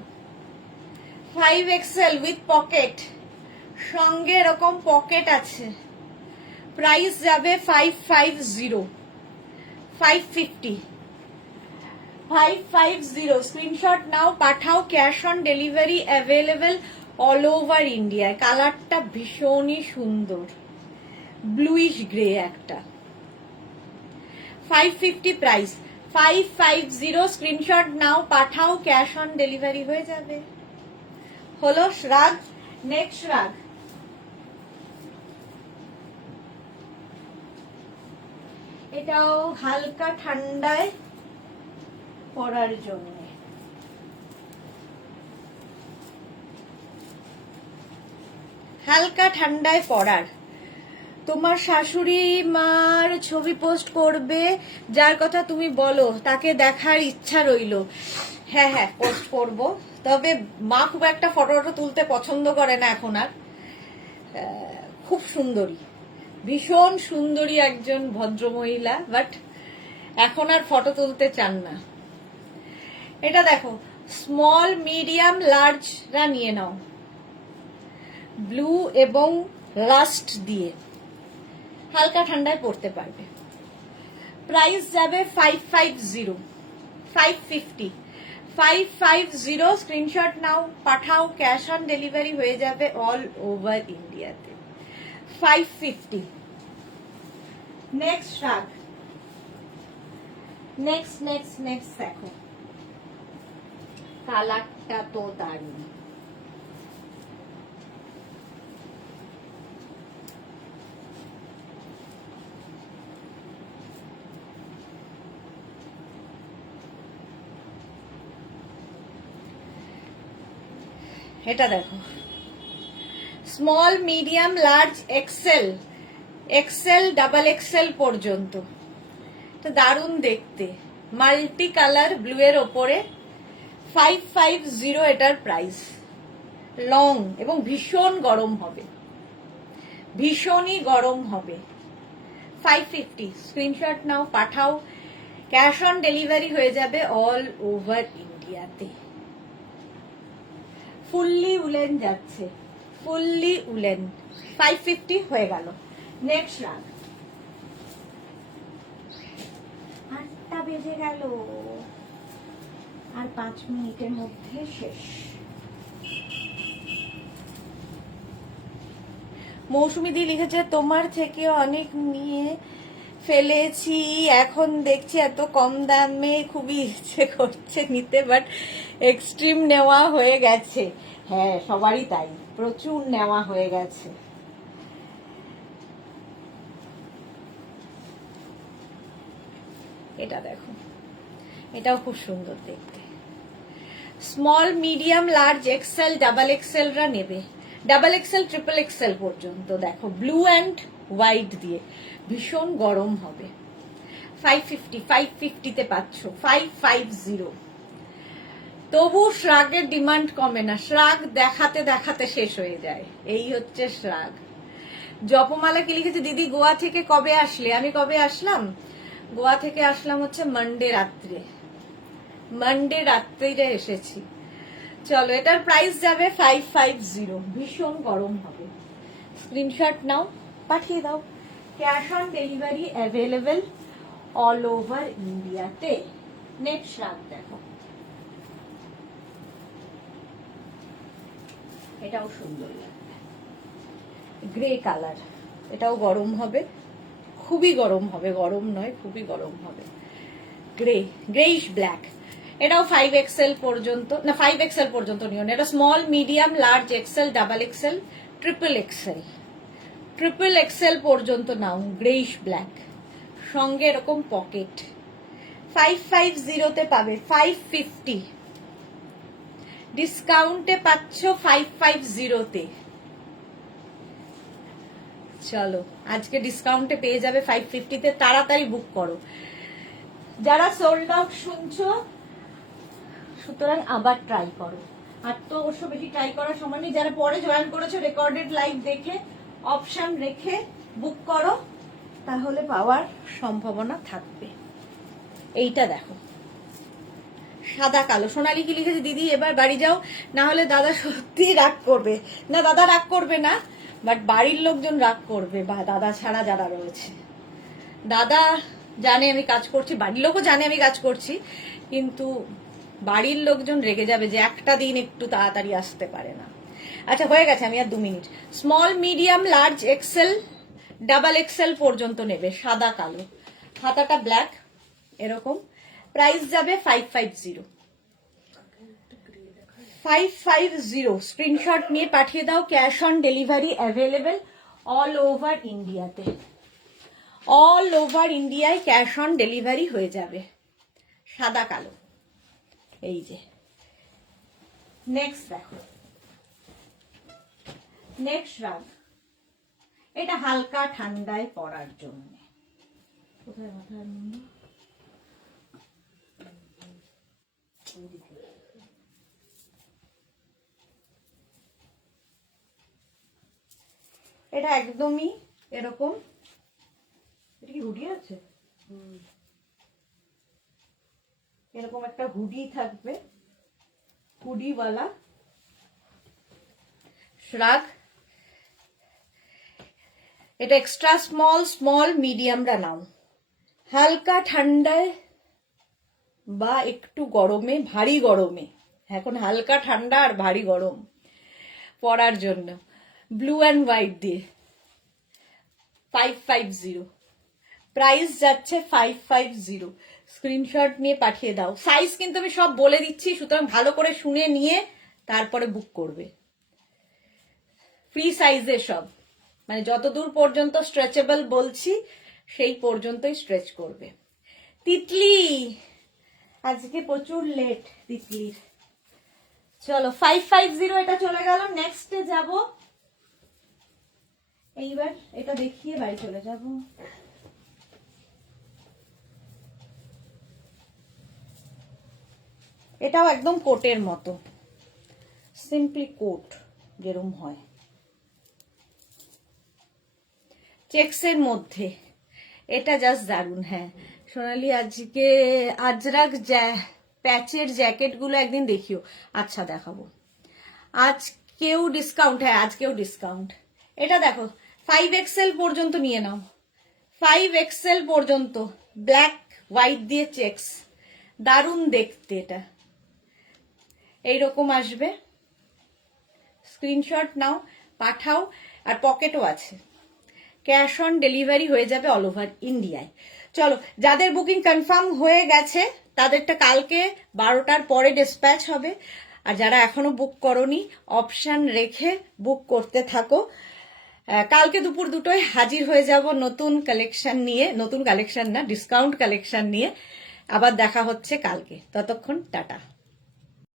5XL with pocket, সঙ্গে এরকম পকেট আছে। প্রাইস যাবে 550 550। স্ক্রিনশট নাও, পাঠাও, cash on delivery available all over ইন্ডিয়ায়। কালারটা ভীষণই সুন্দর, ব্লুইশ গ্রে একটা। 550 প্রাইস, 550। স্ক্রিনশট নাও, পাঠাও, ক্যাশ অন ডেলিভারি হয়ে যাবে। হলো রাগ। নেক্সট রাগ, এটাও হালকা ঠান্ডায় পরার জন্য। হালকা ঠান্ডায় পরার, তোমার শাশুড়ি মার ছবি পোস্ট করবে, যার কথা তুমি বলো তাকে দেখার ইচ্ছা রইলো। হ্যাঁ হ্যাঁ, পোস্ট করব, তবে মা খুব একটা ফটো তুলতে পছন্দ করে না এখন আর। খুব সুন্দরী, ভীষণ সুন্দরী একজন ভদ্রমহিলা, বাট এখন আর ফটো তুলতে চান না। এটা দেখো, স্মল মিডিয়াম লার্জরা নিয়ে নাও, ব্লু এবং রাস্ট দিয়ে, হালকা ঠান্ডায় পড়তে পারবে। প্রাইস যাবে 550 550। স্ক্রিনশট নাও, পাঠাও, ক্যাশ অন ডেলিভারি হয়ে যাবে অল ওভার ইন্ডিয়াতে। 550। নেক্সট রাগ, নেক্সট দেখো, কালারটা তো দারুণ। এটা দেখো, small medium large XL double XL পর্যন্ত, এটা দারুণ দেখতে, মাল্টি কালার ব্লু এর ওপরে। 550 এটার প্রাইস, লং এবং ভীষণ গরম হবে, ভীষণই গরম হবে। 550। স্ক্রিনশট নাও, পাঠাও, ক্যাশ অন ডেলিভারি হয়ে যাবে অল ওভার ইন্ডিয়াতে। ফুললি উলেন যাচ্ছে, ফুললি উলেন। 550 হয়ে গেল। নেক্সট রাগ, 8টা বেজে গেল, আর 5 মিনিটের মধ্যে শেষ। মৌসুমী দি লিখেছে তোমার থেকে অনেক নিয়ে ফেলেছি, এখন দেখছি এত কম দামে খুবই ইচ্ছে করছে নিতে, বাট এক্সট্রিম নেওয়া হয়ে গেছে। হ্যাঁ, সবারই তাই, প্রচুর নেওয়া হয়ে গেছে। এটা দেখো, এটাও খুব সুন্দর দেখতে। Small, medium, large, XL, double এক্সেলরা নেবে, ডাবল এক্সেল, ট্রিপল এক্সেল পর্যন্ত। দেখো ব্লু অ্যান্ড হোয়াইট দিয়ে ভীষণ গরম হবে। 550তে পাচ্ছ, 550। তবু শ্রাগের ডিমান্ড কমে না, শ্রাগ দেখাতে দেখাতে শেষ হয়ে যায়, এই হচ্ছে শ্রাগ। জপমালা কি লিখেছে, দিদি গোয়া থেকে কবে আসলে? আমি কবে আসলাম? গোয়া থেকে আসলাম হচ্ছে মানডে রাত্রে, মানডে রাত্রিরে এসেছি। চলো, এটার প্রাইস যাবে 550, ভীষণ গরম হবে। স্ক্রিনশট নাও, পাঠিয়ে দাও। Cash on delivery available all over ইন্ডিয়াতে। নেট শ্রাগ দেখো, এটাও সুন্দর লাগবে, গ্রে কালার। এটাও গরম হবে, খুবই গরম হবে, গরম নয় খুবই গরম হবে। Grey, greyish black. এটাও 5XL পর্যন্ত, না 5XL পর্যন্ত নিও না, এটা small, medium, large, XL, double XL, triple XL. Triple XL পর্যন্ত নাও, গ্রেইশ ব্ল্যাক, সঙ্গে এরকম পকেট। 550তে পাবে, 550 ডিসকাউন্টে পাচ্ছ 550তে। চলো, আজকে ডিসকাউন্টে পেয়ে যাবে 550তে, তাড়াতাড়ি বুক করো। যারা সোল্ড আউট শুনছো, সুতরাং আবার ট্রাই করো। আর তো অবশ্য বেশি ট্রাই করার সময় নেই। যারা পরে জয়েন করেছো, রেকর্ডেড লাইভ দেখে অপশন রেখে বুক করো, তাহলে পাওয়ার সম্ভাবনা থাকবে। এইটা দেখো, সাদা কালো। সোনালি কি লিখেছে, দিদি এবার বাড়ি যাও, না হলে দাদা সত্যি রাগ করবে। না, দাদা রাগ করবে না, বাট বাড়ির লোকজন রাগ করবে, বা দাদা ছাড়া যারা রয়েছে। দাদা জানে আমি কাজ করছি, বাড়ির লোকও জানে আমি কাজ করছি, কিন্তু বাড়ির লোকজন রেগে যাবে যে একটা দিন একটু তাড়াতাড়ি আসতে পারে না। আচ্ছা, হয়ে গেছে, আমি আর 2 minute. Small, medium, large, XL, double XL পর্যন্ত নেবে, সাদা কালো, হাতাটা ব্ল্যাক এরকম। প্রাইস যাবে 550। 550 স্ক্রিনশট নিয়ে পাঠিয়ে দাও। Cash on delivery available all over ইন্ডিয়াতে, অল ওভার ইন্ডিয়ায় ক্যাশ অন ডেলিভারি হয়ে যাবে। সাদা কালো, এই যে। নেক্সট দেখো, নেক্সট রাগ, এটা হালকা ঠান্ডায় পরার জন্য। কোথায় মাথার মুন্ডু? এটা একদমই এরকম। এটা কি হুডি আছে? এরকম একটা হুডি থাকবে, হুডিওয়ালা শ্রাগ। এটা এক্সট্রা স্মল, স্মল, মিডিয়ামরা নাও। হালকা ঠান্ডায় বা একটু গরমে, ভারী গরমে, এখন হালকা ঠান্ডা আর ভারী গরম পরার জন্য, ব্লু অ্যান্ড হোয়াইট দিয়ে 550। প্রাইস যাচ্ছে 550। স্ক্রিনশট নিয়ে পাঠিয়ে দাও। সাইজ কিন্তু আমি সব বলে দিচ্ছি, সুতরাং ভালো করে শুনে নিয়ে তারপরে বুক করবে। ফ্রি সাইজে সব, মানে যতদূর পর্যন্ত স্ট্রেচেবল বলছি সেই পর্যন্তই স্ট্রেচ করবে। তিতলি আজকে প্রচুর লেট তিতলির। চলো, 550 এটা চলে গেল। নেক্সটে যাব, এইবার এটা দেখিয়ে বাড়ি চলে যাব। এটাও একদম কোটের মতো, সিম্পলি কোট যেরকম হয়, চেক্সের মধ্যে। এটা জাস্ট দারুন। হ্যাঁ সোনালি, আজকে আজরাক প্যাচের জ্যাকেট গুলো একদিন দেখিও। আচ্ছা, দেখাবো। আজকেও ডিসকাউন্ট, হ্যাঁ আজকেও ডিসকাউন্ট। এটা দেখো, 5XL পর্যন্ত নিয়ে নাও, 5XL পর্যন্ত, ব্ল্যাক হোয়াইট দিয়ে চেক্স, দারুন দেখতে। এটা এইরকম আসবে, স্ক্রিনশট নাও, পাঠাও, আর পকেটও আছে। ক্যাশ অন ডেলিভারি হয়ে যাবে অল ওভার ইন্ডিয়ায়। চলো, যাদের বুকিং কনফার্ম হয়ে গেছে তাদেরটা কালকে 12টার পরে ডিসপ্যাচ হবে, আর যারা এখনো বুক করনি অপশন রেখে বুক করতে থাকো। কালকে দুপুর 2টোয় হাজির হয়ে যাব নতুন কালেকশন নিয়ে, নতুন কালেকশন না, ডিসকাউন্ট কালেকশন নিয়ে। আবার দেখা হচ্ছে কালকে, ততক্ষণ টাটা।